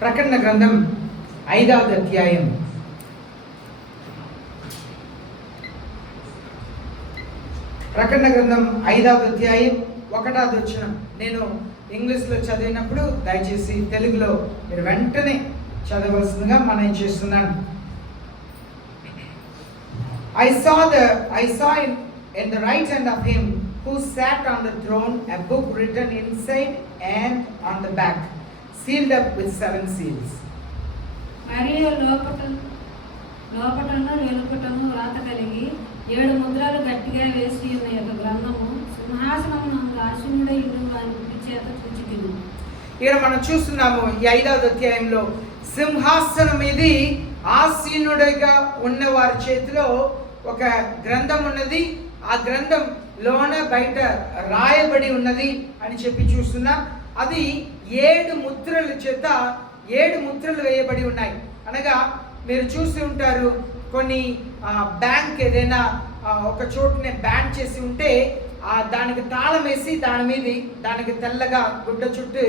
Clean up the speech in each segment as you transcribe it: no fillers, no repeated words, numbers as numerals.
ప్రకటన గ్రంథం 5వ అధ్యాయం. ప్రకటన గ్రంథం 5వ అధ్యాయం 1వ వచనం. నేను ఇంగ్లీష్లో చదివినప్పుడు దయచేసి తెలుగులో మీరు వెంటనే చదవలసిందిగా మనం చేస్తున్నాను. I saw in the right hand of him who sat on the throne a book written inside and on the back, sealed up with 7 seals. మరియు లోపటను వెలుపటను వ్రాత కలిగి 7 ముద్రలు గట్టిగా వేసి ఉన్న యొక్క గ్రంథము సింహాసనమునందు ఆసీనుడై ఉండు వాని కుడి చేత చూచితిని. ఇక్కడ మనం చూస్తున్నాము ఈ 5వ అధ్యాయంలో సింహాసనం ఇది ఆసీనుడిగా ఉన్న వారి చేతిలో ఒక గ్రంథం ఉన్నది. ఆ గ్రంథం లోన బయట రాయబడి ఉన్నది అని చెప్పి చూస్తున్నాం. అది 7 ముద్రల చేత 7 ముద్రలు వేయబడి ఉన్నాయి. అనగా మీరు చూసి ఉంటారు, కొన్ని బ్యాంక్ ఏదైనా ఒక చోటునే బ్యాన్ చేసి ఉంటే దానికి తాళం వేసి దానికి తెల్లగా గుడ్డ చుట్టూ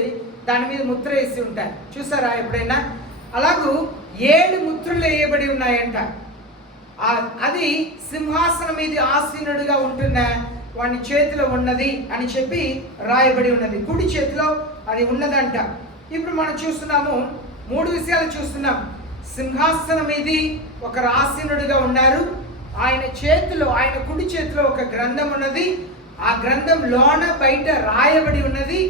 దాని మీద ముద్ర వేసి ఉంటాయి. చూసారా ఎప్పుడైనా? అలాగూ 7 ముద్రలు వేయబడి ఉన్నాయంట. అది సింహాసనం మీద ఆసీనుడిగా ఉంటున్న వాడి చేతిలో ఉన్నది అని చెప్పి రాయబడి ఉన్నది. కుడి చేతిలో అది ఉన్నదంట. ఇప్పుడు మనం చూస్తున్నాము 3 విషయాలు చూస్తున్నాం. సింహాసనం మీద ఒకరు ఆసీనుడిగా ఉన్నారు. ఆయన కుడి చేతిలో ఒక గ్రంథం ఉన్నది. ఆ గ్రంథం లోన బయట రాయబడి ఉన్నది.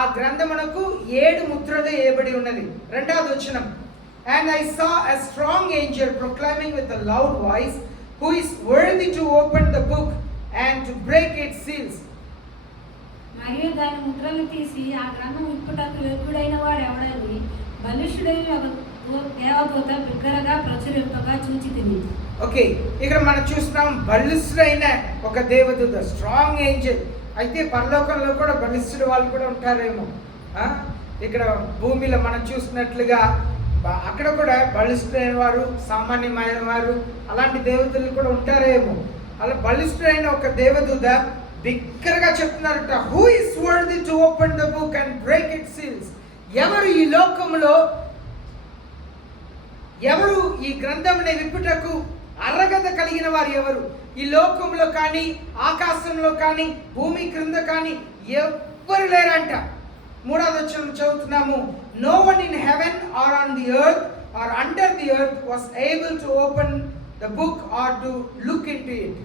ఆ గ్రంథమునకు 7 ముద్రలు వేయబడి ఉన్నది. 2వ వచనం. And I saw a strong angel proclaiming with a loud voice, who is worthy to open the book and to break its seals. మరియు దాని ముద్రలు తీసి ఆ గ్రంథం విప్పుటకు యోగ్యుడైన వాడు ఎవడని బలిష్ఠుడైన ఒక దేవదూత బిగ్గరగా ప్రచురింపగా చూచితిని. ఓకే, ఇక్కడ మనం చూస్తున్నాం బలిష్ఠుడైన ఒక దేవదూత, స్ట్రాంగ్ ఏంజెల్. అయితే పరలోకంలో కూడా బలిష్ఠుడు వాళ్ళు కూడా ఉంటారేమో. ఇక్కడ భూమిలో మనం చూసినట్లుగా అక్కడ కూడా బలిష్ఠుడైన వారు, సామాన్యమైన వారు, అలాంటి దేవతలు కూడా ఉంటారేమో. అలా బలిష్ఠుడైన ఒక దేవదూత బిగ్గరగా చెప్తున్నారట, who is worthy to open the book and break its seals. ఎవరు ఈ లోకంలో, ఎవరు ఈ గ్రంథంని విప్పుటకు అర్హత కలిగిన వారు ఎవరు? ఈ లోకంలో కానీ, ఆకాశంలో కానీ, భూమి క్రింద కానీ ఎవ్వరు లేరంట. 3వ వచనం చదువుతున్నాము. No one in heaven or on the earth or under the earth was able to open the book or to look into it.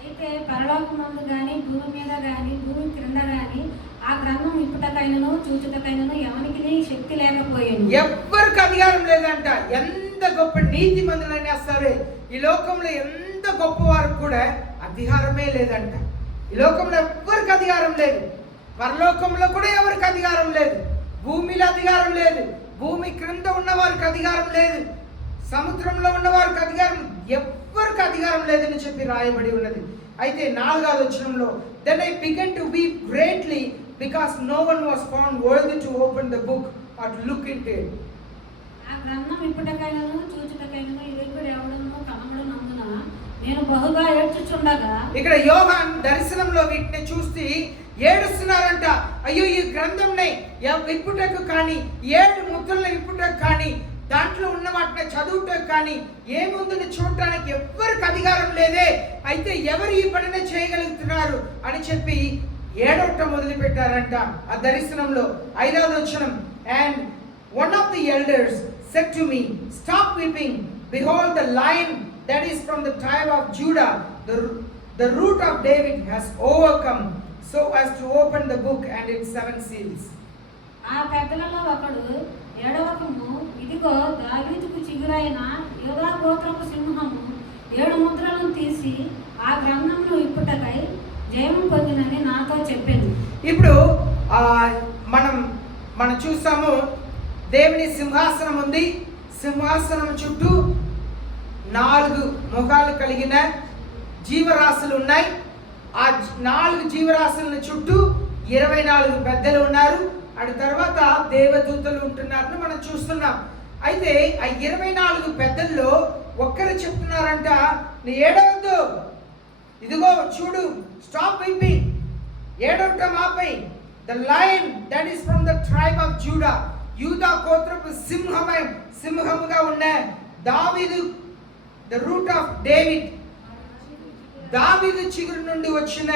అయితే పరలోకమందు గాని, భూమి మీద గాని, భూమి క్రింద గాని ఆ గ్రంథం విప్పుటకైనను చూచుటకైనను ఎవరికి శక్తి లేకపోయేను. ఎవ్వరికి అధికారం లేదంట. ఎంత గొప్ప నీతిమంతులైనా సరే, ఈ లోకంలో ఎంత గొప్పవారు కూడా అధికారమే లేదంట. ఈ లోకంలో ఎవ్వరికి అధికారం లేదు. పరలోకంలో కూడా ఎవరికి అధికారం లేదు. భూమిలో అధికారం లేదు. భూమి క్రింద ఉన్న వారికి అధికారం లేదు. సముద్రంలో ఉన్న వారికి అధికారం, ఎవ్వరికి అధికారం లేదని చెప్పి రాయబడి ఉన్నది. అయితే 4వ వచనంలో, then I began to weep greatly because no one was found worthy to open the book or to look into it. ఆ గ్రంథం విప్పుటకైనను చూచుటకైనను ఇరువురు ఎవడనో కనబడనందున నేను బహుగా ఏడ్చుచుండగా. ఇక్కడ యోహాన్ దర్శనంలో వీటిని చూసి ఏడుస్తున్నారంట. అయ్యో, ఈ గ్రంథంని విప్పుటకు కానీ, 7 ముద్రలను విప్పుటకు కానీ, దాంట్లో ఉన్న వాటిని చదువుటకు కానీ, ఏముందని చూడటానికి ఎవ్వరికి అధికారం లేదే. అయితే ఎవరు ఈ పనిని చేయగలుగుతున్నారు అని చెప్పి ఏడవటం మొదలు పెట్టారంట. ఆ దర్శనంలో 5వ వచనం. And one of the elders said to me, stop weeping. Behold, the lion that is from the tribe of Judah, the root of David, has overcome so as to open the book and its 7 seals. ఆ పెద్దలలో ఒకడు ఏడవకము, ఇదిగో దావీదుకు చిగురైన యూదా గోత్రపు సింహము 7 ముద్రలను తీసి ఆ గ్రంథమును విప్పుటకై జయము పొందినని నాతో చెప్పాను. ఇప్పుడు మనం చూసాము, దేవుని సింహాసనం ఉంది. సింహాసనం చుట్టూ 4 ముఖాలు కలిగిన జీవరాశులు ఉన్నాయి. ఆ 4 జీవరాశుల చుట్టూ 24 పెద్దలు ఉన్నారు. అటు తర్వాత దేవదూతలు ఉంటున్నారని మనం చూస్తున్నాం. అయితే ఆ 24 పెద్దల్లో ఒక్కరు చెప్తున్నారంట, నీ ఏడవద్దు, ఇదిగో చూడు, స్టాప్ వీపింగ్, ఏడవటం ఆపై. The lion that is from the tribe of Judah, యూదా గోత్రపు సింహముగా ఉన్న దావీదు, ద రూట్ ఆఫ్ డేవిడ్, దావీదు చిగురు నుండి వచ్చిన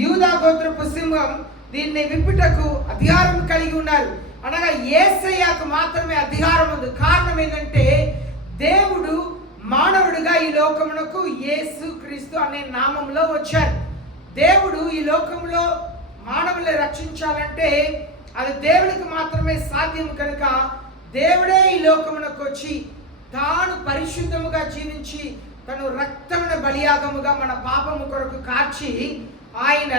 యూదా గోత్రపు సింహం, దీన్ని విప్పుటకు అధికారం కలిగి ఉన్నారు. అనగా యేసయ్యకు మాత్రమే అధికారం ఉంది. కారణం ఏంటంటే దేవుడు మానవుడిగా ఈ లోకమునకు యేసు క్రీస్తు అనే నామంలో వచ్చారు. దేవుడు ఈ లోకంలో మానవుల్ని రక్షించాలంటే అది దేవుడికి మాత్రమే సాధ్యం కనుక దేవుడే ఈ లోకమునకు వచ్చి తాను పరిశుద్ధముగా జీవించి తను రక్తమున బలియాగముగా మన పాపము కొరకు కార్చి ఆయన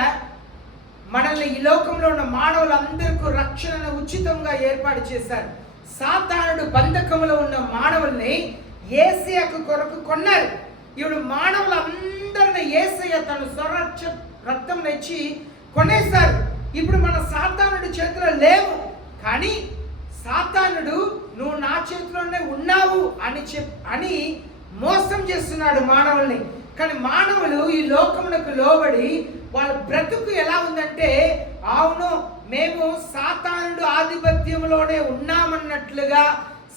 మనల్ని ఈ లోకంలో ఉన్న మానవులందరికీ రక్షణను ఉచితంగా ఏర్పాటు చేశారు. సాతానుడు బంధకములో ఉన్న మానవుల్ని యేసయ్య కొరకు కొన్నారు. ఇప్పుడు మానవులందరిని యేసయ్య తను స్వరక్ష రక్తం ఇచ్చి కొనేశారు. ఇప్పుడు మన సాతానుడి చేతిలో లేవు, కానీ సాతానుడు నువ్వు నా చేతిలోనే ఉన్నావు అని మోసం చేస్తున్నాడు మానవుల్ని. కానీ మానవులు ఈ లోకమునకు లోబడి వాళ్ళ బ్రతుకు ఎలా ఉందంటే, అవును మేము సాతానుడు ఆధిపత్యంలోనే ఉన్నామన్నట్లుగా,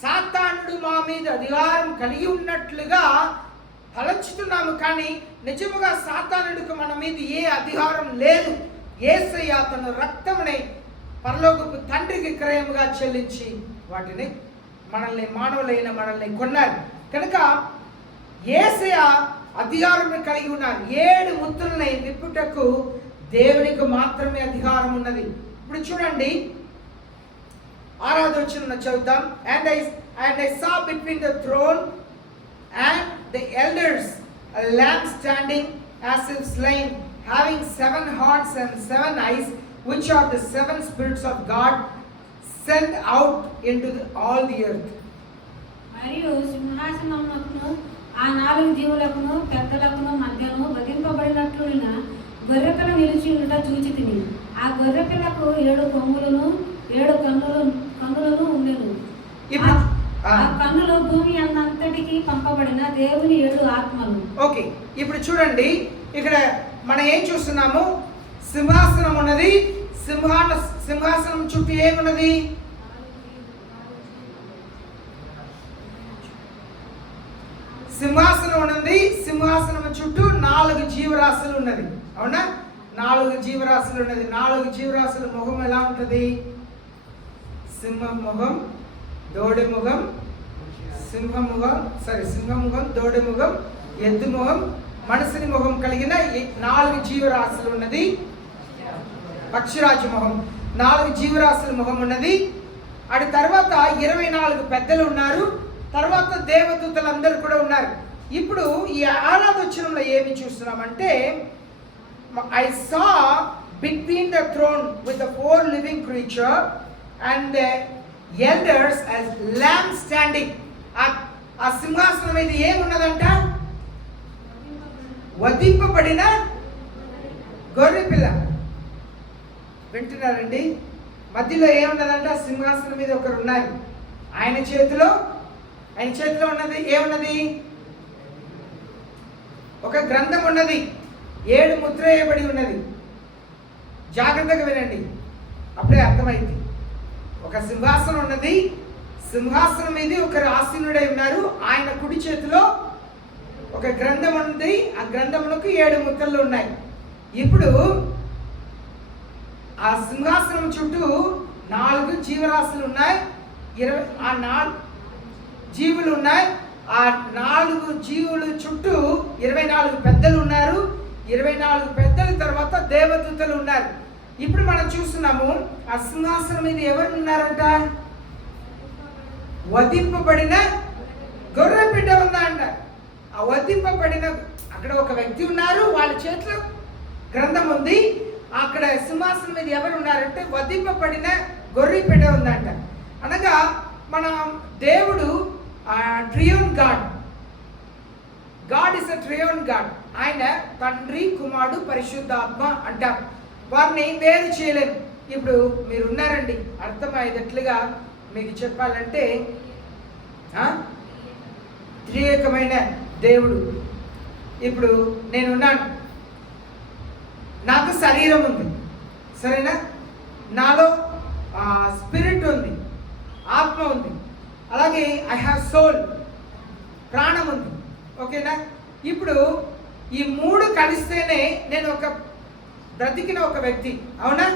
సాతానుడు మా మీద అధికారం కలిగి ఉన్నట్లుగా తలంచుతున్నాము. కానీ నిజముగా సాతానుడికి మన మీద ఏ అధికారం లేదు. యేసయ్య తన రక్తముని పరలోకపు తండ్రికి క్రయముగా చెల్లించి వాటిని మానవులైన మనల్ని కొన్నారు. కనుక యేసయ్య అధికారం కలిగి ఉన్నారు. 7 ముద్రల్ని విప్పుటకు దేవునికి మాత్రమే అధికారం ఉన్నది. ఇప్పుడు చూడండి 6వ వచనం చదువుతాం. And I saw between the throne and the elders a lamb standing as if slain, having 7 horns and 7 eyes, which are the 7 spirits of God sent out into all the earth. మరియు సింహాసనమునకును ఆ 4 జీవులకును పెద్దలకును మధ్యను వధింపబడినట్లున్న గొర్రెపిల్ల నిలిచి ఉండుట చూచితిని. ఆ గొర్రెపిల్లకు 7 కొమ్ములను 7 కన్నులను ఉండెను. ఆ కన్నులు భూమి అంతటికి పంపబడిన దేవుని 7 ఆత్మలు. ఓకే, ఇప్పుడు చూడండి ఇక్కడ మనం ఏం చూస్తున్నాము? సింహాసనం ఉన్నది. సింహాసనం చుట్టూ ఏమున్నది? సింహాసనం ఉన్నది. సింహాసనం చుట్టూ 4 జీవరాశులు ఉన్నది. అవునా? 4 జీవరాశులు ఉన్నది. 4 జీవరాశుల ముఖం ఎలా ఉంటుంది? సింహం ముఖం, దోడి ముఖం, సింహముఖం, దోడి ముఖం, ఎద్దు ముఖం, మనుషుని ముఖం కలిగిన 4 జీవరాశులు ఉన్నది. పక్షిరాజు ముఖం, 4 జీవరాశుల ముఖం ఉన్నది. అటు తర్వాత 24 పెద్దలు ఉన్నారు. తర్వాత దేవదూతలందరూ కూడా ఉన్నారు. ఇప్పుడు ఈ 6వ వచనంలో ఏమి చూస్తున్నామంటే, I saw between the throne with the 4 living creature and the elders as lamb standing. ఆ సింహాసనం మీద ఏమున్నదంట? వధింపబడిన గొర్రెపిల్ల. వింటున్నారండి? మధ్యలో ఏమున్నదంట? సింహాసనం మీద ఒకరు ఉన్నారు. ఆయన చేతిలో ఉన్నది ఏమున్నది? ఒక గ్రంథం ఉన్నది. 7 ముద్ర వేయబడి ఉన్నది. జాగ్రత్తగా వినండి, అప్పుడే అర్థమైంది. ఒక సింహాసనం ఉన్నది. సింహాసనం మీద ఒకరు ఆసీనుడై ఉన్నారు. ఆయన కుడి చేతిలో ఒక గ్రంథం ఉంది. ఆ గ్రంథమునకు 7 ముద్రలు ఉన్నాయి. ఇప్పుడు ఆ సింహాసనం చుట్టూ 4 జీవరాశులు ఉన్నాయి. 4 జీవులు ఉన్నాయి. ఆ 4 జీవుల చుట్టూ 24 పెద్దలు ఉన్నారు. 24 పెద్దల తర్వాత దేవదూతలు ఉన్నారు. ఇప్పుడు మనం చూస్తున్నాము ఆ సింహాసనం మీద ఎవరు ఉన్నారంట? వధింపబడిన గొర్రె బిడ్డ ఉందంట. ఆ వధింపబడిన అక్కడ ఒక వ్యక్తి ఉన్నారు. వాళ్ళ చేతిలో గ్రంథం ఉంది. అక్కడ సింహాసనం మీద ఎవరు ఉన్నారంటే వధింపబడిన గొర్రె బిడ్డ ఉందంట. అనగా మన దేవుడు ట్రియోన్ గాడ్ ఇస్ అ ట్రియోన్ గాడ్. ఆయన తండ్రి, కుమారుడు, పరిశుద్ధాత్మ అంటాం. వారిని వేరు చేయలేము. ఇప్పుడు మీరు ఉన్నారండి, అర్థమయ్యేటట్లుగా మీకు చెప్పాలంటే త్రియేకమైన దేవుడు. ఇప్పుడు నేనున్నాను, నాకు శరీరం ఉంది, సరేనా? నాలో స్పిరిట్ అలాగే ఐ హ్యావ్ సోల్, ప్రాణం ఉంది. ఓకేనా? ఇప్పుడు ఈ 3 కలిస్తేనే నేను ఒక బ్రతికిన ఒక వ్యక్తి. అవునా?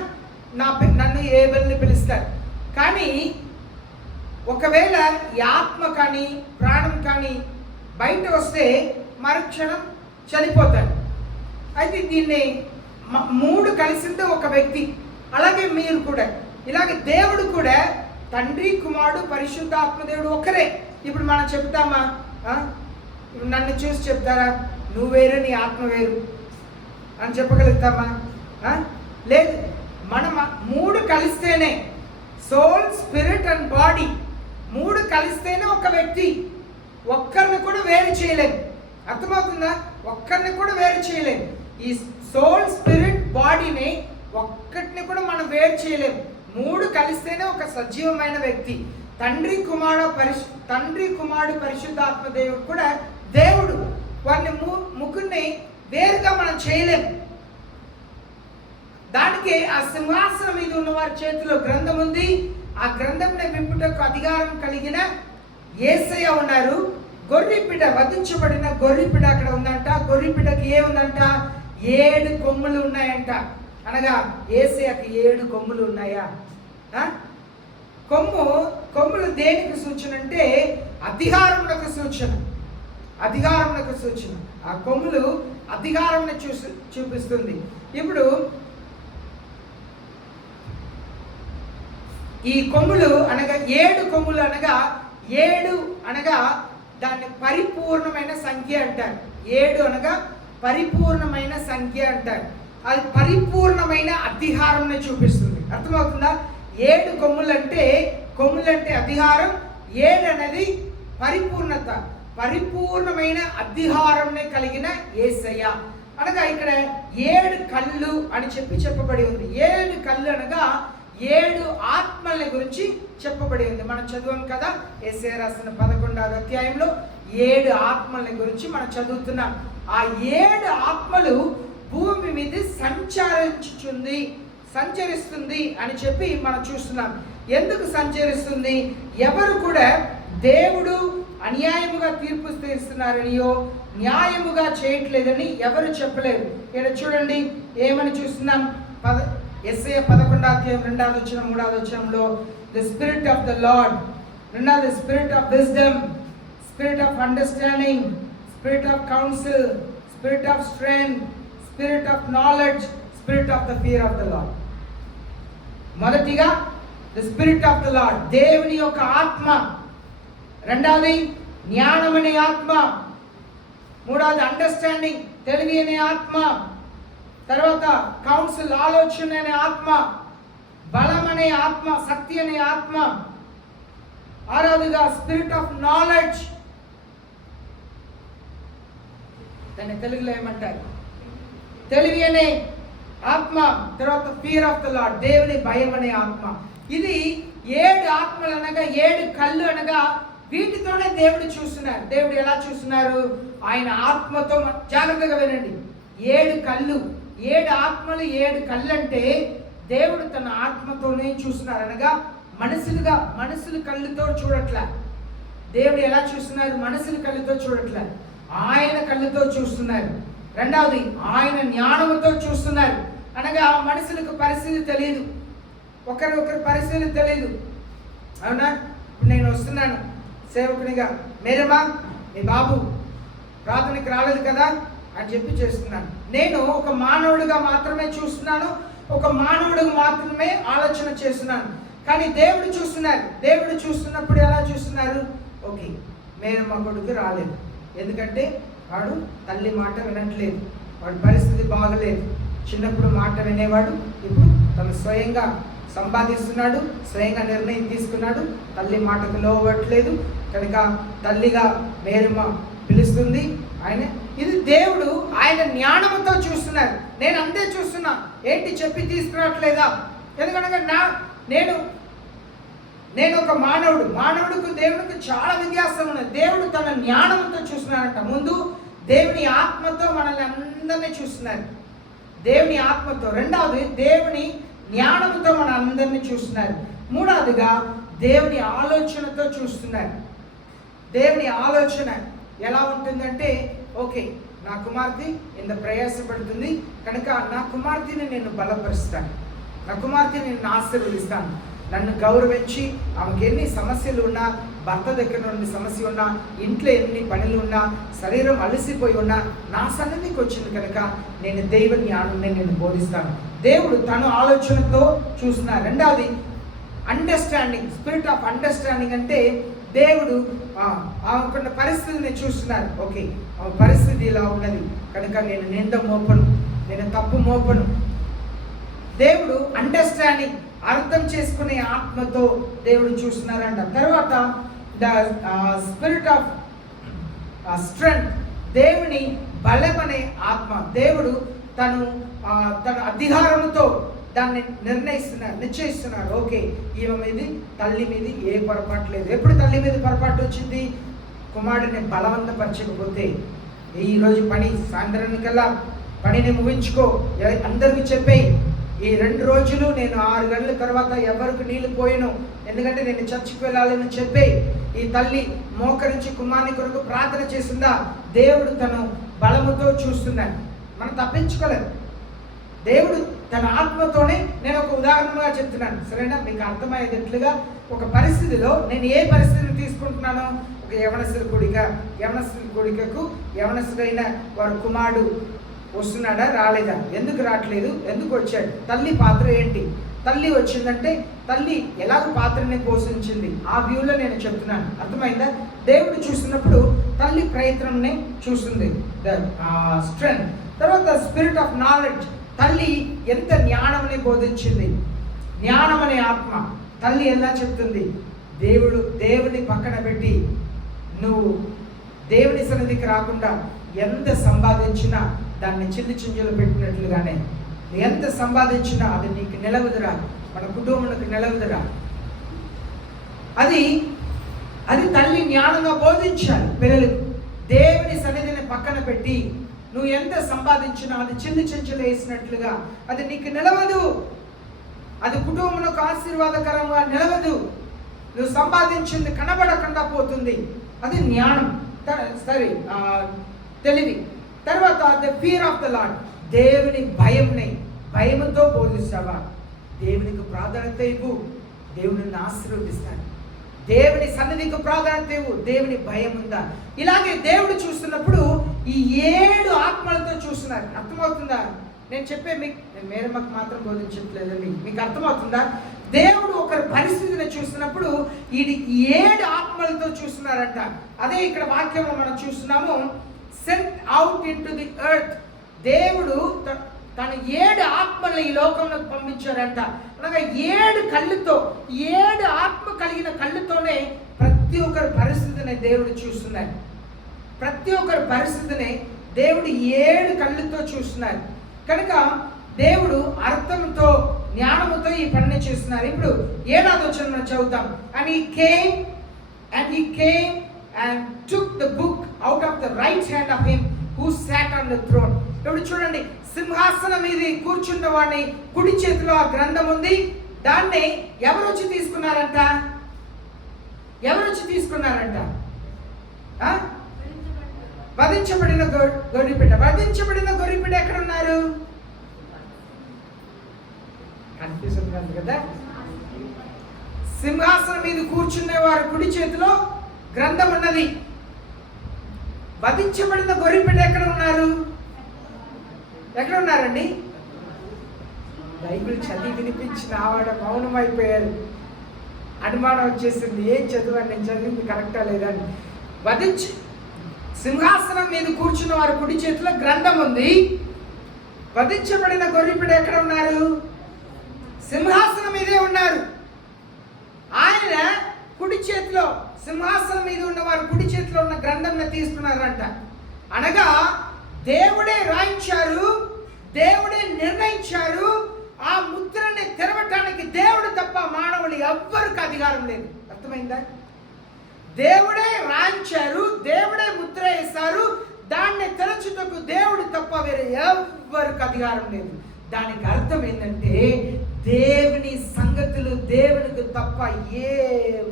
నన్ను ఏబెల్ని పిలుస్తారు. కానీ ఒకవేళ ఈ ఆత్మ కానీ ప్రాణం కానీ బయట వస్తే మరుక్షణం చనిపోతాడు. అయితే దీన్ని 3 కలిసిందే ఒక వ్యక్తి. అలాగే మీరు కూడా, ఇలాగే దేవుడు కూడా తండ్రి, కుమారుడు, పరిశుద్ధాత్మ దేవుడు ఒక్కరే. ఇప్పుడు మనం చెప్తామా? నన్ను చూసి చెప్తారా నువ్వు వేరు నీ ఆత్మ వేరు అని చెప్పగలుగుతామా? లేదు. మనం 3 కలిస్తేనే, సోల్, స్పిరిట్ అండ్ బాడీ 3 కలిస్తేనే ఒక వ్యక్తి. ఒక్కరిని కూడా వేరు చేయలేము. అర్థమవుతుందా? ఒక్కరిని కూడా వేరు చేయలేము. ఈ సోల్, స్పిరిట్, బాడీని ఒక్కటిని కూడా మనం వేరు చేయలేము. 3 కలిస్తేనే ఒక సజీవమైన వ్యక్తి. తండ్రి కుమారుడు పరిశుద్ధాత్మ దేవుడు కూడా దేవుడు. వారిని ముగ్గురిని వేరుగా మనం చేయలేము. దానికి ఆ సింహాసనం మీద ఉన్న వారి చేతిలో గ్రంథం ఉంది. ఆ గ్రంథంని విప్పుటకు అధికారం కలిగిన యేసయ్య ఉన్నారు. గొర్రెపిడ, వధించబడిన గొర్రెపిడ అక్కడ ఉందంట. గొర్రెపిడకి ఏముందంట? 7 కొమ్ములు ఉన్నాయంట. అనగా యేసయ్యకి 7 కొమ్ములు ఉన్నాయా? కొమ్ములు దేనికి సూచన అంటే అధికారములకు సూచన. అధికారములకు సూచన. ఆ కొమ్ములు అధికారంని చూపిస్తుంది. ఇప్పుడు ఈ కొమ్ములు అనగా 7 కొమ్ములు అనగా 7 అనగా దాన్ని పరిపూర్ణమైన సంఖ్య అంటారు. 7 అనగా పరిపూర్ణమైన సంఖ్య అంటారు. అది పరిపూర్ణమైన అధికారంని చూపిస్తుంది. అర్థమవుతుందా? 7 కొమ్ములంటే అధికారం, 7 అనేది పరిపూర్ణత, పరిపూర్ణమైన అధికారంని కలిగిన యేసయ్య. అనగా ఇక్కడ 7 కళ్ళు అని చెప్పబడి ఉంది. 7 కళ్ళు అనగా 7 ఆత్మల గురించి చెప్పబడి ఉంది. మనం చదువుం కదా, యేసయ్య రాసిన 11వ అధ్యాయంలో 7 ఆత్మల గురించి మనం చదువుతున్నాం. ఆ 7 ఆత్మలు భూమి మీద సంచరిస్తుంది అని చెప్పి మనం చూస్తున్నాం. ఎందుకు సంచరిస్తుంది? ఎవరు కూడా దేవుడు అన్యాయముగా తీర్పు తీరుస్తున్నారనియో న్యాయముగా చేయట్లేదని ఎవరు చెప్పలేరు. ఇక్కడ చూడండి ఏమని చూస్తున్నాం. యెషయా 11వ అధ్యాయం 2వ వచనం 3వ వచనంలో the spirit of the Lord, the spirit of wisdom, spirit of understanding, spirit of counsel, spirit of strength, spirit of knowledge, spirit of the fear of the Lord. మొదటిగా the spirit of the Lord, దేవుని యొక్క ఆత్మ. రెండవది జ్ఞానం అనే ఆత్మ. మూడవది understanding, తెలివి అనే ఆత్మ. తర్వాత కౌన్సిల్, ఆలోచన అనే ఆత్మ. బలం అనే ఆత్మ, శక్తి అనే ఆత్మ. ఆరవదిగా స్పిరిట్ ఆఫ్ నాలెడ్జ్, దాన్ని తెలుగులో ఏమంటారు? తెలివి అనే ఆత్మ. తర్వాత ఫియర్ ఆఫ్ ద లార్డ్, దేవుని భయం అనే ఆత్మ. ఇది 7 ఆత్మలు అనగా 7 కళ్ళు అనగా వీటితోనే దేవుడు చూస్తున్నారు. దేవుడు ఎలా చూస్తున్నారు? ఆయన ఆత్మతో. జాగ్రత్తగా వినండి. 7 కళ్ళు, 7 ఆత్మలు, 7 కళ్ళు అంటే దేవుడు తన ఆత్మతోనే చూస్తున్నారు. అనగా మనుషుల కళ్ళుతో చూడట్లే. దేవుడు ఎలా చూస్తున్నారు? మనుషుల కళ్ళుతో చూడట్లే, ఆయన కళ్ళుతో చూస్తున్నారు. రెండవది ఆయన జ్ఞానముతో చూస్తున్నారు. అనగా మనుషులకు పరిస్థితి తెలియదు, ఒకరి పరిస్థితి తెలియదు. అవునా? నేను వస్తున్నాను సేవకునిగా, మేరమ్మా మీ బాబు ప్రార్థనకి రాలేదు కదా అని చెప్పి చేస్తున్నాను. నేను ఒక మానవుడిగా మాత్రమే చూస్తున్నాను, ఒక మానవుడిగా మాత్రమే ఆలోచన చేస్తున్నాను. కానీ దేవుడు చూస్తున్నారు. దేవుడు చూస్తున్నప్పుడు ఎలా చూస్తున్నారు? ఓకే, మేరమ్మ కొడుకు రాలేదు, ఎందుకంటే వాడు తల్లి మాట వినట్లేదు, వాడి పరిస్థితి బాగలేదు. చిన్నప్పుడు మాట వినేవాడు, ఇప్పుడు తను స్వయంగా సంపాదిస్తున్నాడు, స్వయంగా నిర్ణయం తీసుకున్నాడు, తల్లి మాటకు లోబట్టలేదు. కనుక తల్లిగా మేరమ్మ పిలుస్తుంది. ఆయన ఇది దేవుడు ఆయన జ్ఞానంతో చూస్తున్నారు. నేను అంతే చూస్తున్నా, ఏంటి చెప్పి తీసుకురావట్లేదా? ఎందుకంటే నేను ఒక మానవుడికి దేవుడికి చాలా వ్యత్యాసం ఉన్నది. దేవుడు తన జ్ఞానంతో చూస్తున్నారంట. ముందు దేవుని ఆత్మతో మనల్ని అందరినీ చూస్తున్నారు, దేవుని ఆత్మతో. రెండవది దేవుని జ్ఞానంతో మన అందరినీ చూస్తున్నారు. మూడవదిగా దేవుని ఆలోచనతో చూస్తున్నారు. దేవుని ఆలోచన ఎలా ఉంటుందంటే, ఓకే నా కుమార్తె ఇంత ప్రయాసపడుతుంది కనుక నా కుమార్తెని నేను బలపరుస్తాను, నా కుమార్తెని నేను ఆశీర్వదిస్తాను, నన్ను గౌరవించి ఆమెకి ఎన్ని సమస్యలు ఉన్నా, భర్త దగ్గర నుండి సమస్య ఉన్నా, ఇంట్లో ఎన్ని పనులు ఉన్నా, శరీరం అలసిపోయి ఉన్నా నా సన్నిధికి వచ్చింది కనుక నేను దైవ జ్ఞానాన్ని నేను బోధిస్తాను. దేవుడు తను ఆలోచనతో చూస్తున్నారు. రెండవది అండర్స్టాండింగ్, స్పిరిట్ ఆఫ్ అండర్స్టాండింగ్ అంటే దేవుడు ఆమెకున్న పరిస్థితిని చూస్తున్నారు. ఓకే ఆ పరిస్థితి ఇలా ఉన్నది కనుక నేను నింద మోపను, నేను తప్పు మోపను. దేవుడు అండర్స్టాండింగ్, అర్థం చేసుకునే ఆత్మతో దేవుడు చూస్తున్నారంట. తర్వాత ద స్పిరిట్ ఆఫ్ స్ట్రెంగ్త్, దేవుని బలం అనే ఆత్మ. దేవుడు తన అధికారంతో దాన్ని నిశ్చయిస్తున్నారు. ఓకే ఈమె మీద, తల్లి మీద ఏ పొరపాటు లేదు. ఎప్పుడు తల్లి మీద పొరపాటు వచ్చింది? కుమారుడిని బలవంతపరచకపోతే, ఈరోజు పని సాయంత్రానికల్లా పనిని ముగించుకో, అందరికీ చెప్పేయి, ఈ 2 రోజులు నేను 6 గంటల తర్వాత ఎవరికి నీళ్లు పోయాను, ఎందుకంటే నేను చర్చికి వెళ్ళాలని చెప్పేయి. ఈ తల్లి మోకరించి కుమారుని కొరకు ప్రార్థన చేసిందా? దేవుడు తను బలముతో చూస్తున్నాడు. మనం తప్పించుకోలేదు. దేవుడు తన ఆత్మతోనే, నేను ఒక ఉదాహరణగా చెప్తున్నాను, సరేనా? మీకు అర్థమయ్యేటట్లుగా ఒక పరిస్థితిలో నేను ఏ పరిస్థితిని తీసుకుంటున్నాను? ఒక యవనస్తుల కోడికకు యవనస్తుడైన వారి కుమారుడు వస్తున్నాడా, రాలేదా? ఎందుకు రావట్లేదు, ఎందుకు వచ్చాడు? తల్లి పాత్ర ఏంటి? తల్లి వచ్చిందంటే తల్లి ఎలాగ పాత్రని పోషించింది, ఆ వ్యూలో నేను చెప్తున్నాను. అర్థమైందా? దేవుడు చూసినప్పుడు తల్లి ప్రయత్నంని చూస్తుంది, స్ట్రెంగ్త్. తర్వాత స్పిరిట్ ఆఫ్ నాలెడ్జ్, తల్లి ఎంత జ్ఞానమని బోధించింది. జ్ఞానం అనే ఆత్మ, తల్లి ఎలా చెప్తుంది? దేవుని పక్కన పెట్టి నువ్వు దేవుని సన్నిధికి రాకుండా ఎంత సంపాదించినా దాన్ని చిల్లి చింజలు పెట్టినట్లుగానే, ఎంత సంపాదించినా అది నీకు నిలవదురా, మన కుటుంబానికి నిలవదురా. అది తల్లి జ్ఞానంగా బోధించాలి పిల్లలకు. దేవుని సన్నిధిని పక్కన పెట్టి నువ్వు ఎంత సంపాదించినా అది చిల్లి చింజలు వేసినట్లుగా అది నీకు నిలవదు, అది కుటుంబంలో ఆశీర్వాదకరంగా నిలవదు. నువ్వు సంపాదించింది కనబడకుండా పోతుంది. అది జ్ఞానం, సరే తెలివి. తర్వాత the fear of the Lord, దేవుని భయంతో బోధిస్తావా? దేవునికి ప్రాధాన్యత ఇవ్వు, దేవుని ఆశీర్వదిస్తాడు. దేవుని సన్నిధికి ప్రాధాన్యత ఇవ్వు, దేవుని భయం ఉందా? ఇలాగే దేవుడు చూస్తున్నప్పుడు ఈ 7 ఆత్మలతో చూస్తున్నారు. అర్థమవుతుందా నేను చెప్పే? నేను మేరమ్మకు మాత్రం బోధించట్లేదండి, మీకు అర్థమవుతుందా? దేవుడు ఒకరి పరిస్థితిని చూస్తున్నప్పుడు ఈ 7 ఆత్మలతో చూస్తున్నారంట. అదే ఇక్కడ వాక్యంలో మనం చూస్తున్నాము, cent out into the earth. దేవుడు తను 7 ఆత్మల్ని ఈ లోకంలోకి పంపించారంట. అనగా 7 కళ్ళుతో, 7 ఆత్మ కలిగిన కళ్ళుతోనే ప్రతి ఒక్కరి పరిస్థితిని దేవుడు చూస్తున్నారు. ప్రతి ఒక్కరి పరిస్థితిని దేవుడు 7 కళ్ళుతో చూస్తున్నారు. కనుక దేవుడు అర్థంతో, జ్ఞానముతో ఈ పనిని చేస్తున్నారు. ఇప్పుడు 7వ వచనం చదువుతాం. And he came and took the book out of the right hand of him who sat on the throne. ఇప్పుడు చూడండి, సింహాసనం మీద కూర్చున్న వాడిని కుడి చేతిలో ఆ గ్రంథం ఉంది. దాన్ని ఎవరు వచ్చి తీసుకున్నారంట? వధించబడిన గొర్రెపిట్ట. వధించబడిన గొర్రెపిట్ట ఎక్కడ ఉన్నారు? కన్ఫ్యూజన్ కాదు కదా? సింహాసనం మీద కూర్చునే వారి కుడి చేతిలో గ్రంథం ఉన్నది. వధించబడిన గొర్రెపిట్ట ఎక్కడ ఉన్నారండి? బైబిల్ చదివి వినిపించిన ఆవిడ మౌనం అయిపోయారు. అనుమానం వచ్చేసింది, ఏం చదువు నేను చదివింది కరెక్టా లేదని. సింహాసనం మీద కూర్చున్న వారి కుడి చేతిలో గ్రంథం ఉంది. వధించబడిన గొర్రెపిట్ట ఎక్కడ ఉన్నారు? సింహాసనం మీదే ఉన్నారు. ఆయన కుడి చేతిలో, సింహాసనం మీద ఉన్న వారు కుడి చేతిలో ఉన్న గ్రంథంని తీసుకున్నారంట. అనగా దేవుడే రాయించారు, దేవుడే నిర్ణయించారు. ఆ ముద్రని తెరవటానికి దేవుడు తప్ప మానవులు ఎవ్వరికి అధికారం లేదు. అర్థమైందా? దేవుడే రాయించారు, దేవుడే ముద్ర వేశారు. దాన్ని తెరచుటకు దేవుడు తప్ప వేరే ఎవ్వరికి అధికారం లేదు. దానికి అర్థం ఏంటంటే దేవుని సంగతులు దేవునికి తప్ప ఏ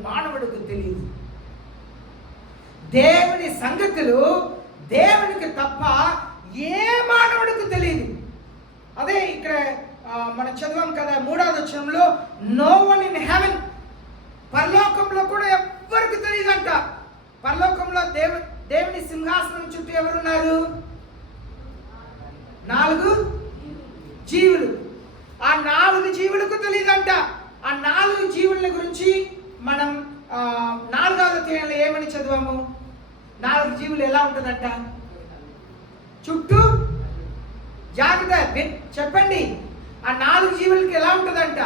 మానవుడికి తెలియదు. దేవుని సంగతులు దేవునికి తప్ప ఏ మానవుడికి తెలియదు. అదే ఇక్కడ మనం చదివాం కదా 3వ వచనంలో, నో వన్ ఇన్ హెవెన్, పరలోకంలో కూడా ఎవ్వరికి తెలియదంట. పరలోకంలో దేవుని సింహాసనం చుట్టూ ఎవరున్నారు? 4 జీవులు. ఆ 4 జీవులకు తెలియదంట. ఆ 4 జీవుల గురించి మనం 4వ అధ్యాయంలో ఏమని చదివాము? 4 జీవులు ఎలా ఉంటుందంట? చుట్టూ జాగ్రత్త చెప్పండి. ఆ 4 జీవులకి ఎలా ఉంటుందంట?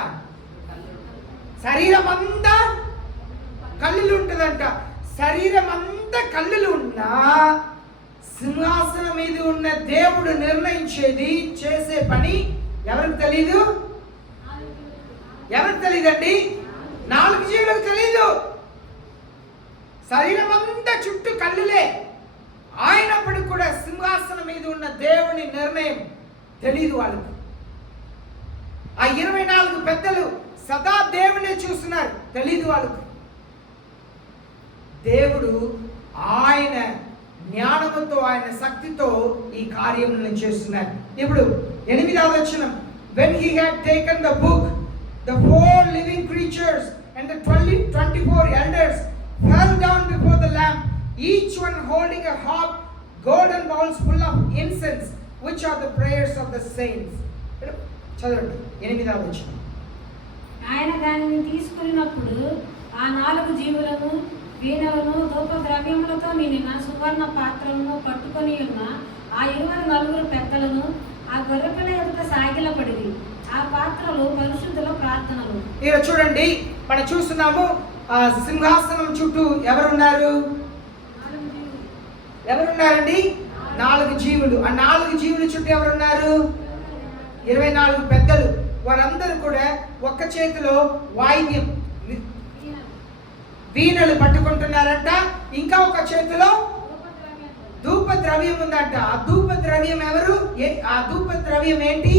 శరీరం అంతా కళ్ళులు ఉంటుందంట. శరీరం అంతా కళ్ళులు ఉన్నా సింహాసనం మీద ఉన్న దేవుడు నిర్ణయించేది, చేసే పని ఎవరికి తెలీదు? ఎవరికి తెలియదండి? 4 జీవులకు తెలీదు. శరీరం అంతా చుట్టూ కళ్ళులే అయినప్పటికీ కూడా సింహాసనం మీద ఉన్న దేవుని నిర్ణయం తెలీదు వాళ్ళకి. ఆ 24 పెద్దలు సదా దేవునే చూస్తున్నారు, తెలీదు వాళ్ళకు. దేవుడు ఆయన జ్ఞానముతో, ఆయన శక్తితో ఈ కార్యములను చేస్తున్నారు. ఇప్పుడు 8వ వచనం, when he had taken the book, the 4 living creatures and the 24 elders fell down before the Lamb, each one holding a harp, golden bowls full of incense, which are the prayers of the saints. చదవండి 8వ వచనం. ఆయన దానిని తీసుకున్నప్పుడు ఆ 4 జీవులను, వీణలను, ధూప ద్రవ్యములతో నిండిన సువర్ణ పాత్రలను పట్టుకొని ఉన్న ఆ 24 పెద్దలను ఆ గొర్రెపిల్ల ఎదుట సాగిలపడిరి. ఆ పాత్రలు పరిశుద్ధుల ప్రార్థనలు. ఇక్కడ చూడండి, మనం చూస్తున్నాము ఆ సింహాసనం చుట్టూ ఎవరున్నారు? ఎవరున్నారండి? 4 జీవులు. ఆ 4 జీవుల చుట్టూ ఎవరున్నారు? 24 పెద్దలు. వారందరూ కూడా ఒక్క చేతిలో వాయిద్యం, వీణలు పట్టుకుంటున్నారంట. ఇంకా ఒక చేతిలో ధూప ద్రవ్యం ఉందంట. ఆ ధూప ద్రవ్యం ఎవరు? ఆ ధూప ద్రవ్యం ఏంటి?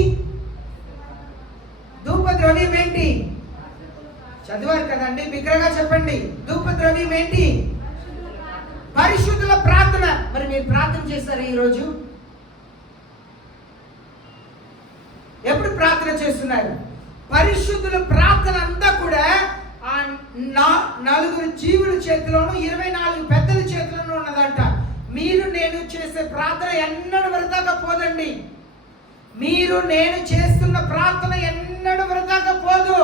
ధూప ద్రవ్యం ఏంటి? చదివారు కదండి, బిగ్గరగా చెప్పండి. ధూప ద్రవ్యం ఏంటి? పరిశుద్ధుల ప్రార్థన. మరి మీరు ప్రార్థన చేస్తారా ఈరోజు? ఎప్పుడు ప్రార్థన చేస్తున్నారు? పరిశుద్ధుల ప్రార్థన అంతా కూడా ఆ 4 జీవుల చేతిలోను 24 పెద్దల చేతిలోనూ ఉన్నదంట. మీరు నేను చేసే ప్రార్థన ఎన్నడూ వృధాగా పోదండి. మీరు నేను చేస్తున్న ప్రార్థన ఎన్నడూ వృధాగా పోదు.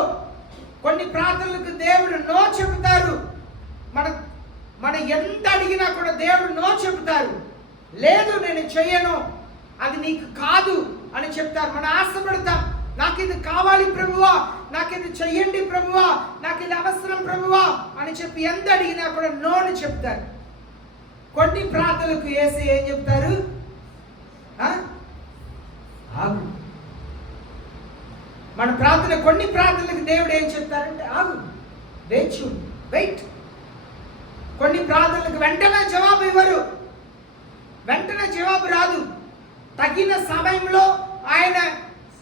కొన్ని ప్రార్థనలకు దేవుడు నో చెబుతారు. మన ఎంత అడిగినా కూడా దేవుడు నో చెబుతారు. లేదు, నేను చెయ్యను, అది నీకు కాదు అని చెప్తారు. మనం ఆశపడతాం, నాకు ఇది కావాలి ప్రభువా, నాకు ఇది చెయ్యండి ప్రభువా, నాకు ఇది అవసరం ప్రభువా అని చెప్పి ఎంత అడిగినా కూడా నో అని చెప్తారు. కొన్ని ప్రార్థనలకు యేసు ఏం చెప్తారు? ఆగు. మన ప్రార్థన, కొన్ని ప్రార్థనలకు దేవుడు ఏం చెప్తారంటే ఆగు, వెయిట్. కొన్ని ప్రార్థనలకు వెంటనే జవాబు ఇవ్వరు, వెంటనే జవాబు రాదు. తగిన సమయంలో ఆయన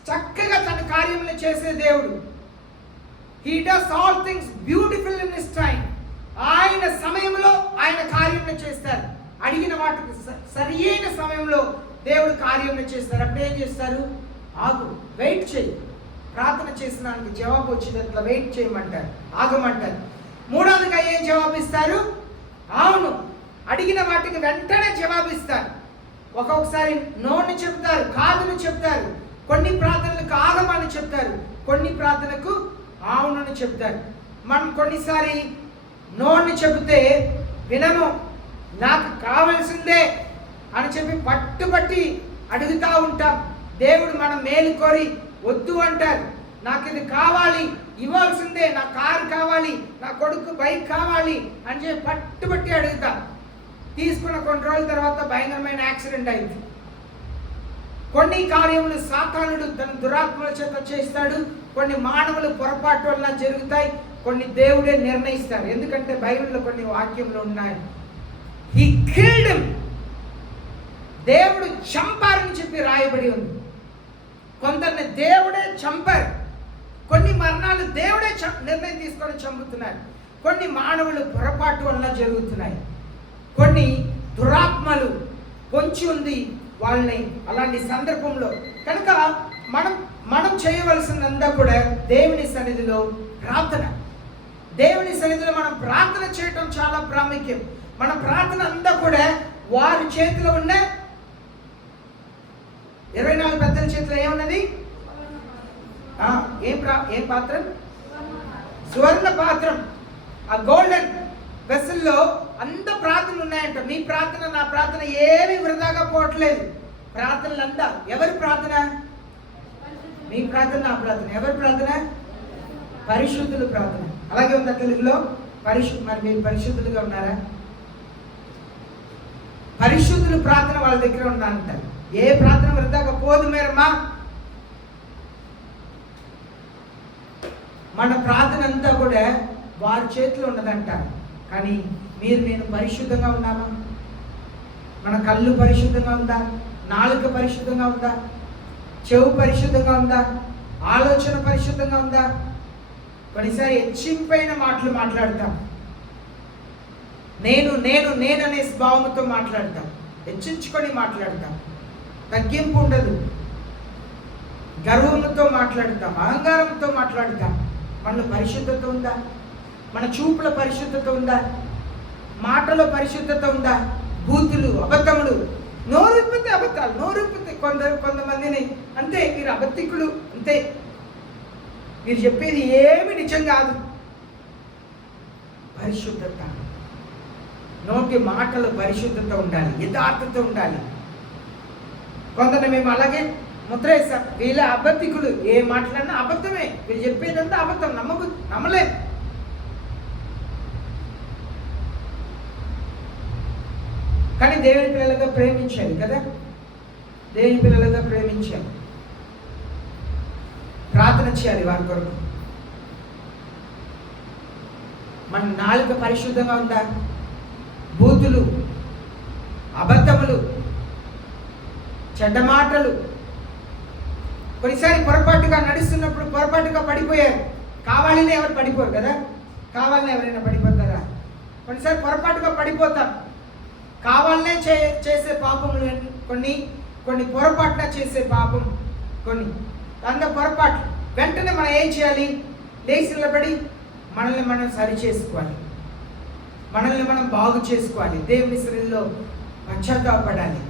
చక్కగా తన కార్యములు చేసే దేవుడు. He does all things beautiful in his time. ఆయన సమయంలో ఆయన కార్యములు చేస్తారు. అడిగిన వాటికి సరియైన సమయంలో దేవుడు కార్యములు చేస్తారు. అప్పుడు ఏం చేస్తారు? ఆగు, వెయిట్ చేయి. ప్రార్థన చేసిన దానికి జవాబు వచ్చినట్ల వెయిట్ చేయమంటారు, ఆగమంటారు. మూడవదిగా ఏం జవాబిస్తారు? అవును, అడిగిన వాటికి వెంటనే జవాబిస్తారు. ఒక్కొక్కసారి నోని చెప్తారు, కాదుని చెప్తారు. కొన్ని ప్రార్థనలకు ఆగమని చెప్తారు, కొన్ని ప్రార్థనకు అవునని చెప్తారు. మనం కొన్నిసారి నోని చెబితే వినము, నాకు కావలసిందే అని చెప్పి పట్టుబట్టి అడుగుతూ ఉంటాం. దేవుడు మనం మేలు కోరి వద్దు అంటారు. నాకు ఇది కావాలి, ఇవ్వాల్సిందే, నా కారు కావాలి, నా కొడుకు బైక్ కావాలి అని చెప్పి పట్టుబట్టి అడుగుతాం. తీసుకున్న కొన్ని రోజుల తర్వాత భయంకరమైన యాక్సిడెంట్ అయింది. కొన్ని కార్యములు సాతానుడు తన దురాత్మల చేత చేస్తాడు, కొన్ని మానవులు పొరపాటు వల్ల జరుగుతాయి, కొన్ని దేవుడే నిర్ణయిస్తాడు. ఎందుకంటే బైబిల్లో కొన్ని వాక్యములు ఉన్నాయి. హీ కిల్డ్ హిమ్, దేవుడు చంపారని చెప్పి రాయబడి ఉంది. కొందరిని దేవుడే చంపారు. కొన్ని మరణాలు దేవుడే నిర్ణయం తీసుకొని చంపుతున్నారు. కొన్ని మానవులు పొరపాటు వల్ల జరుగుతున్నాయి. కొన్ని దురాత్మలు పొంచి ఉంది వాళ్ళని అలాంటి సందర్భంలో. కనుక మనం చేయవలసిందంతా కూడా దేవుని సన్నిధిలో ప్రార్థన. దేవుని సన్నిధిలో మనం ప్రార్థన చేయటం చాలా ప్రాముఖ్యం. మన ప్రార్థన అంతా కూడా వారి చేతిలో ఉన్న 24 పెద్దల చేతిలో ఏమున్నది? ఏం పాత్ర? సువర్ణ పాత్రం. ఆ గోల్డెన్ వెసల్లో అంత ప్రార్థనలు ఉన్నాయంట. మీ ప్రార్థన నా ప్రార్థన ఏమి వృధాగా పోవట్లేదు. ప్రార్థనలు అంతా ఎవరి ప్రార్థన? మీ ప్రార్థన నా ప్రార్థన. ఎవరి ప్రార్థన? పరిశుద్ధుల ప్రార్థన. అలాగే ఉందా తెలుగులో? మరి మీరు పరిశుద్ధులుగా ఉన్నారా? పరిశుద్ధుల ప్రార్థన వాళ్ళ దగ్గర ఉందంట. ఏ ప్రార్థన వృధాగా పోదు మేరమ్మా. మన ప్రార్థన అంతా కూడా వారి చేతిలో ఉన్నదంట. కానీ నేను పరిశుద్ధంగా ఉన్నామా? మన కళ్ళు పరిశుద్ధంగా ఉందా? నాలుక పరిశుద్ధంగా ఉందా? చెవు పరిశుద్ధంగా ఉందా? ఆలోచన పరిశుద్ధంగా ఉందా? కొన్నిసారి హెచ్చింపైన మాటలు మాట్లాడతాం. నేను అనే స్వభావంతో మాట్లాడతాం. హెచ్చించుకొని మాట్లాడతాం. తగ్గింపు ఉండదు. గర్వంతో మాట్లాడతాం. అహంకారంతో మాట్లాడతాం. మనలో పరిశుద్ధత ఉందా? మన చూపుల పరిశుద్ధత ఉందా? మాటలో పరిశుద్ధత ఉందా? బూతులు, అబద్ధములు, నోరుప్పితే అబద్ధాలు, నోరుప్పితే కొంతమందిని అంతే, మీరు అబద్ధికులు అంతే, మీరు చెప్పేది ఏమి నిజం కాదు. పరిశుద్ధత, నోటి మాటలు పరిశుద్ధత ఉండాలి, యథార్థత ఉండాలి. కొందరు మేము అలాగే ముద్ర వేస్తాం, వీళ్ళ అబద్ధికులు, ఏ మాట్లాడినా అబద్ధమే, వీళ్ళు చెప్పేదంతా అబద్ధం, నమ్మలేదు. కానీ దేవుని పిల్లలుగా ప్రేమించాలి కదా, దేవుని పిల్లలుగా ప్రేమించాలి, ప్రార్థన చేయాలి వారి కొరకు. మన నాలుక పరిశుద్ధంగా ఉందా? బూతులు, అబద్ధములు, చెడ్డ మాటలు. కొన్నిసారి పొరపాటుగా నడుస్తున్నప్పుడు పొరపాటుగా పడిపోయారు. కావాలని ఎవరు పడిపోరు కదా, కావాలని ఎవరైనా పడిపోతారా? కొన్నిసారి పొరపాటుగా పడిపోతాం. కావాలనే చేసే పాపములు కొన్ని పొరపాటున చేసే పాపం కొన్ని అంత పొరపాటు. వెంటనే మనం ఏం చేయాలి? లేచి నిలబడి మనల్ని మనం సరి చేసుకోవాలి, మనల్ని మనం బాగు చేసుకోవాలి, దేవుని సన్నిధిలో పశ్చాత్తాపడాలి.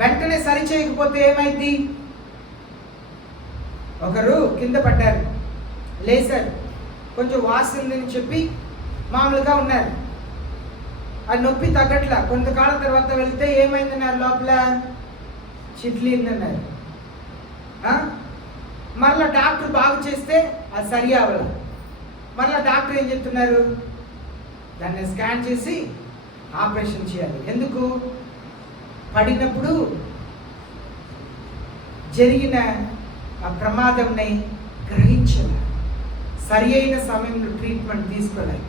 వెంటనే సరి చేయకపోతే ఏమైంది? ఒకరు కింద పడ్డారు, లేచారు, కొంచెం వాసిందని చెప్పి మామూలుగా ఉన్నారు. అది నొప్పి తగ్గట్లా. కొంతకాలం తర్వాత వెళ్తే ఏమైందన్నారు? లోపల చిట్లిందన్నారు. మరలా డాక్టర్ బాగు చేస్తే అది సరి అవ్వాలి. మరలా డాక్టర్ ఏం చెప్తున్నారు? దాన్ని స్కాన్ చేసి ఆపరేషన్ చేయాలి. ఎందుకు? పడినప్పుడు జరిగిన ఆ ప్రమాదంని గ్రహించాలి, సరి అయిన సమయంలో ట్రీట్మెంట్ తీసుకోవాలి.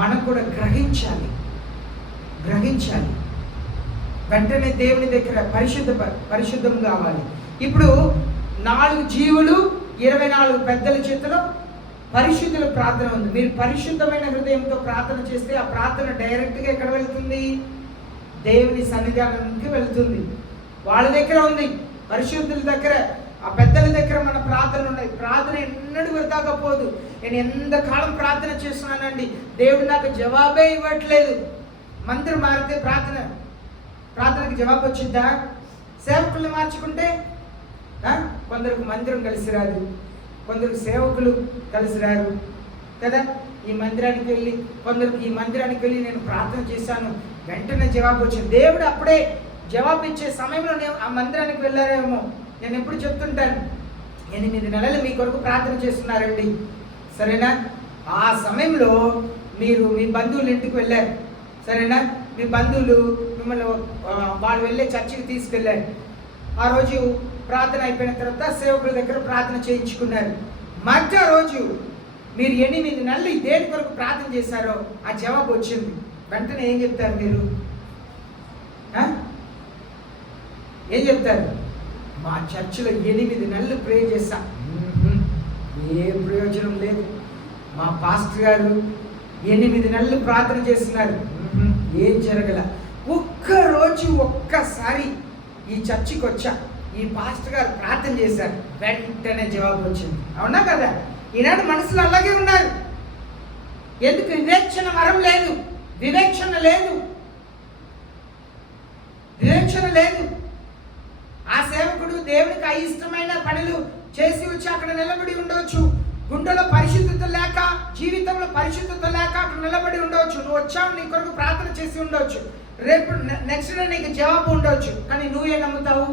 మనం కూడా గ్రహించాలి. వెంటనే దేవుని దగ్గర పరిశుద్ధం కావాలి. ఇప్పుడు 4 జీవులు 24 పెద్దల చేతిలో పరిశుద్ధుల ప్రార్థన ఉంది. మీరు పరిశుద్ధమైన హృదయంతో ప్రార్థన చేస్తే ఆ ప్రార్థన డైరెక్ట్గా ఎక్కడ వెళ్తుంది? దేవుని సన్నిధానానికి వెళ్తుంది. వాళ్ళ దగ్గర ఉంది, పరిశుద్ధుల దగ్గర, ఆ పెద్దల దగ్గర మన ప్రార్థనలు ఉన్నాయి. ప్రార్థన ఎన్నడూ వృధాగా పోదు. నేను ఎంతకాలం ప్రార్థన చేస్తున్నానండి, దేవుడు నాకు జవాబే ఇవ్వట్లేదు. మందిరం మారితే ప్రార్థనకి జవాబు వచ్చిద్దా? సేవకుల్ని మార్చుకుంటే కొందరికి మందిరం కలిసి రాదు, కొందరికి సేవకులు కలిసి రారు కదా. ఈ మందిరానికి వెళ్ళి నేను ప్రార్థన చేశాను, వెంటనే జవాబు వచ్చింది. దేవుడు అప్పుడే జవాబు ఇచ్చే సమయంలో నేను ఆ మందిరానికి వెళ్ళారేమో. నేను ఎప్పుడు చెప్తుంటాను, 8 నెలలు మీ కొరకు ప్రార్థన చేస్తున్నారండి, సరేనా? ఆ సమయంలో మీరు మీ బంధువుల ఇంటికి వెళ్ళారు, సరేనా? మీ బంధువులు మిమ్మల్ని వాళ్ళు వెళ్ళే చర్చికి తీసుకెళ్ళారు. ఆ రోజు ప్రార్థన అయిపోయిన తర్వాత సేవకుల దగ్గర ప్రార్థన చేయించుకున్నారు. మధ్య రోజు మీరు 8 నెలలు దేని కొరకు ప్రార్థన చేశారో ఆ జవాబు వచ్చింది. వెంటనే ఏం చెప్తారు మీరు? ఏం చెప్తారు? మా చర్చిలో 8 నెలలు ప్రే చేశా, ఏ ప్రయోజనం లేదు. మా పాస్టర్ గారు 8 నెలలు ప్రార్థన చేస్తున్నారు, ఏం జరగల. ఒక్కసారి ఈ చర్చికి వచ్చా, ఈ పాస్టర్ గారు ప్రార్థన చేశారు, వెంటనే జవాబు వచ్చింది. అవునా కదా? ఈనాడు మనసులో అలాగే ఉన్నారు. ఎందుకు? వివేచన వరం లేదు, వివేచన లేదు. ఆ సేవకుడు దేవునికి అయిష్టమైన పనులు చేసి వచ్చి అక్కడ నిలబడి ఉండవచ్చు, గుండెలో పరిశుద్ధత లేక, జీవితంలో పరిశుద్ధత లేక అక్కడ నిలబడి ఉండవచ్చు. నువ్వు వచ్చావు, నీ కొరకు ప్రార్థన చేసి ఉండవచ్చు, రేపు నెక్స్ట్ డే నీకు జవాబు ఉండవచ్చు. కానీ నువ్వేం నమ్ముతావు?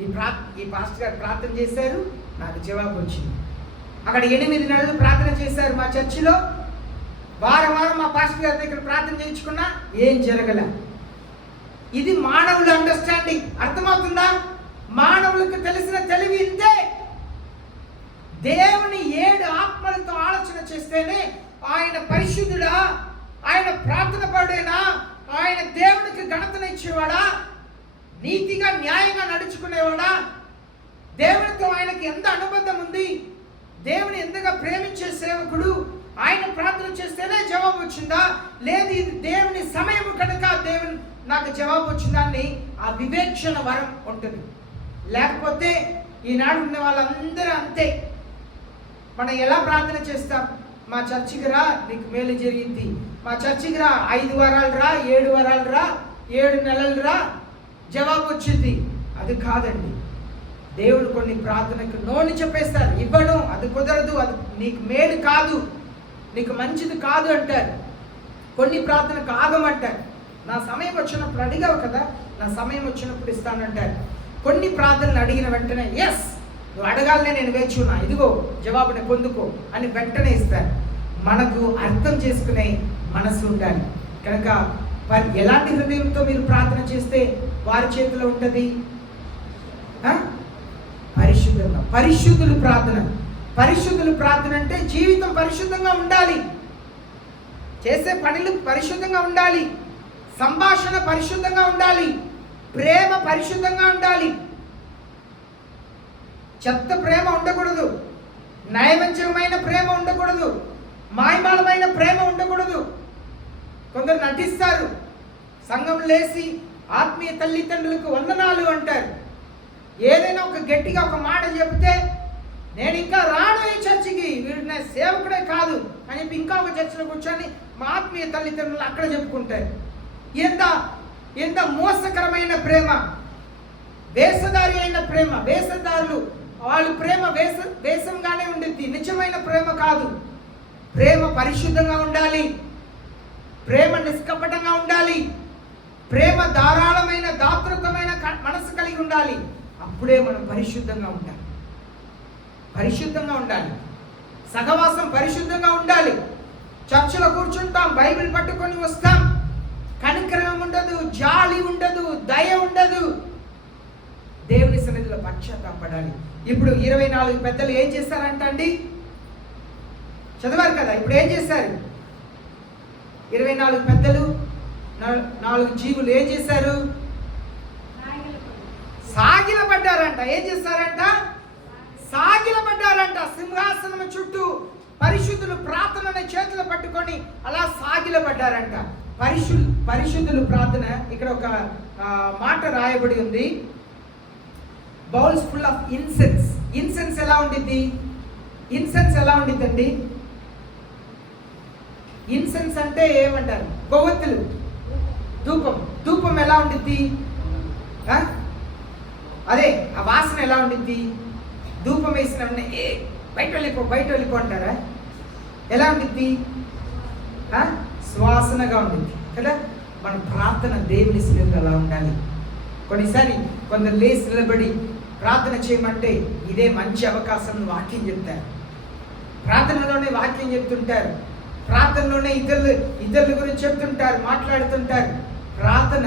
ఈ పాస్టర్ గారు ప్రార్థన చేశారు, నాకు జవాబు వచ్చింది. అక్కడ 8 నెలలు ప్రార్థన చేశారు మా చర్చిలో, వారం మా పాస్టర్ గారి దగ్గర ప్రార్థన చేయించుకున్నా ఏం జరగల. ఇది మానవుల అండర్స్టాండింగ్. అర్థమవుతుందా? మానవులకు తెలిసిన తెలివి ఇంతే. దేవుని 7 ఆత్మలతో ఆలోచన చేస్తేనే ఆయన పరిశుద్ధుడా, ఆయన ప్రార్థన పడేనా, ఆయన దేవునికి ఘనతనిచ్చేవాడా, నీతిగా న్యాయంగా నడుచుకునేవాడా, దేవునితో ఆయనకి ఎంత అనుబంధం ఉంది, దేవుని ఎంతగా ప్రేమించే సేవకుడు, ఆయన ప్రార్థన చేస్తేనే జవాబు వచ్చిందా, లేదు ఇది దేవుని సమయము కనుక దేవుని నాకు జవాబు వచ్చిందా అని ఆ వివేచన వరం ఉంటుంది. లేకపోతే ఈనాడు ఉన్న వాళ్ళందరూ అంతే. మనం ఎలా ప్రార్థన చేస్తాం? మా చర్చికి రా, నీకు మేలు జరిగింది. మా చర్చికి రా, 5 వారాలు రా, 7 వారాలు రా, 7 నెలలు రా, జవాబు వచ్చింది. అది కాదండి. దేవుడు కొన్ని ప్రార్థనకు నోని చెప్పేస్తారు, ఇవ్వను, అది కుదరదు, అది నీకు మేలు కాదు, నీకు మంచిది కాదు అంటారు. కొన్ని ప్రార్థనకు ఆగమంటారు. నా సమయం వచ్చినప్పుడు అడిగావు కదా, నా సమయం వచ్చినప్పుడు ఇస్తానంటారు. కొన్ని ప్రార్థనలు అడిగిన వెంటనే ఎస్, నువ్వు అడగాలనే నేను వేచి ఉన్నా, ఇదిగో జవాబుని పొందుకో అని వెంటనే ఇస్తారు. మనకు అర్థం చేసుకునే మనసు ఉండాలి. కనుక ఎలాంటి హృదయంతో మీరు ప్రార్థన చేస్తే వారి చేతిలో ఉంటుంది? పరిశుద్ధంగా. పరిశుద్ధులు ప్రార్థన అంటే జీవితం పరిశుద్ధంగా ఉండాలి, చేసే పనులు పరిశుద్ధంగా ఉండాలి, సంభాషణ పరిశుద్ధంగా ఉండాలి, ప్రేమ పరిశుద్ధంగా ఉండాలి. చెత్త ప్రేమ ఉండకూడదు, నయవంచకమైన ప్రేమ ఉండకూడదు, మాయమాలమైన ప్రేమ ఉండకూడదు. కొందరు నటిస్తారు, సంఘం లేసి ఆత్మీయ తల్లిదండ్రులకు వందనాలు అంటారు. ఏదైనా ఒక గట్టిగా ఒక మాట చెబితే నేను ఇంకా రాను ఈ చర్చికి, వీడు నా సేవకుడే కాదు అని చెప్పి ఇంకా ఒక చర్చిలో కూర్చొని మా ఆత్మీయ తల్లిదండ్రులు అక్కడ చెప్పుకుంటారు. ఎంత మోసకరమైన ప్రేమ, వేషధారి అయిన ప్రేమ. వేషధారులు వాళ్ళు ప్రేమ వేషంగానే ఉండిద్ది, నిజమైన ప్రేమ కాదు. ప్రేమ పరిశుద్ధంగా ఉండాలి, ప్రేమ నిష్కపటంగా ఉండాలి, ప్రేమ ధారాళమైన దాతృత్వమైన మనసు కలిగి ఉండాలి. అప్పుడే మనం పరిశుద్ధంగా ఉండాలి. సహవాసం పరిశుద్ధంగా ఉండాలి. చర్చిలో కూర్చుంటాం, బైబిల్ పట్టుకొని వస్తాం, కనికరం ఉండదు, జాలి ఉండదు, దయ ఉండదు. దేవుని సన్నిధిలో పశ్చాత్తాపడాలి. ఇప్పుడు 24 పెద్దలు ఏం చేశారంట అండి? చదివారు కదా. ఇప్పుడు ఏం చేశారు? 24 పెద్దలు, 4 జీవులు ఏం చేశారు? సాగిలపడ్డారంట. ఏం చేశారంట? సాగిలపడ్డారంట. సింహాసనం చుట్టూ పరిశుద్ధులు ప్రార్థనని చేతులు పట్టుకొని అలా సాగిలపడ్డారంట. పరిశుద్ధులు ప్రార్థన. ఇక్కడ ఒక మాట రాయబడి ఉంది, bowls full of incense. Incense ఎలా ఉండిద్ది? ఇన్సెన్స్ ఎలా ఉండిద్దండి? ఇన్సెన్స్ అంటే ఏమంటారు? కొవ్వొత్తులు, ధూపం ఎలా ఉండిద్ది? అదే ఆ వాసన ఎలా ఉండిద్ది? ధూపం వేసిన బయట వెళ్ళిపో అంటారా? ఎలా ఉండిద్ది? సువాసనగా ఉండిద్ది కదా. మన ప్రార్థన దేవుని సన్నిధిలో అలా ఉండాలి. కొన్నిసారి కొందరు లేచి నిలబడి ప్రార్థన చేయమంటే ఇదే మంచి అవకాశం వాక్యం చెప్తారు. ప్రార్థనలోనే వాక్యం చెప్తుంటారు, ప్రార్థనలోనే ఇతరుల గురించి చెప్తుంటారు, మాట్లాడుతుంటారు. ప్రార్థన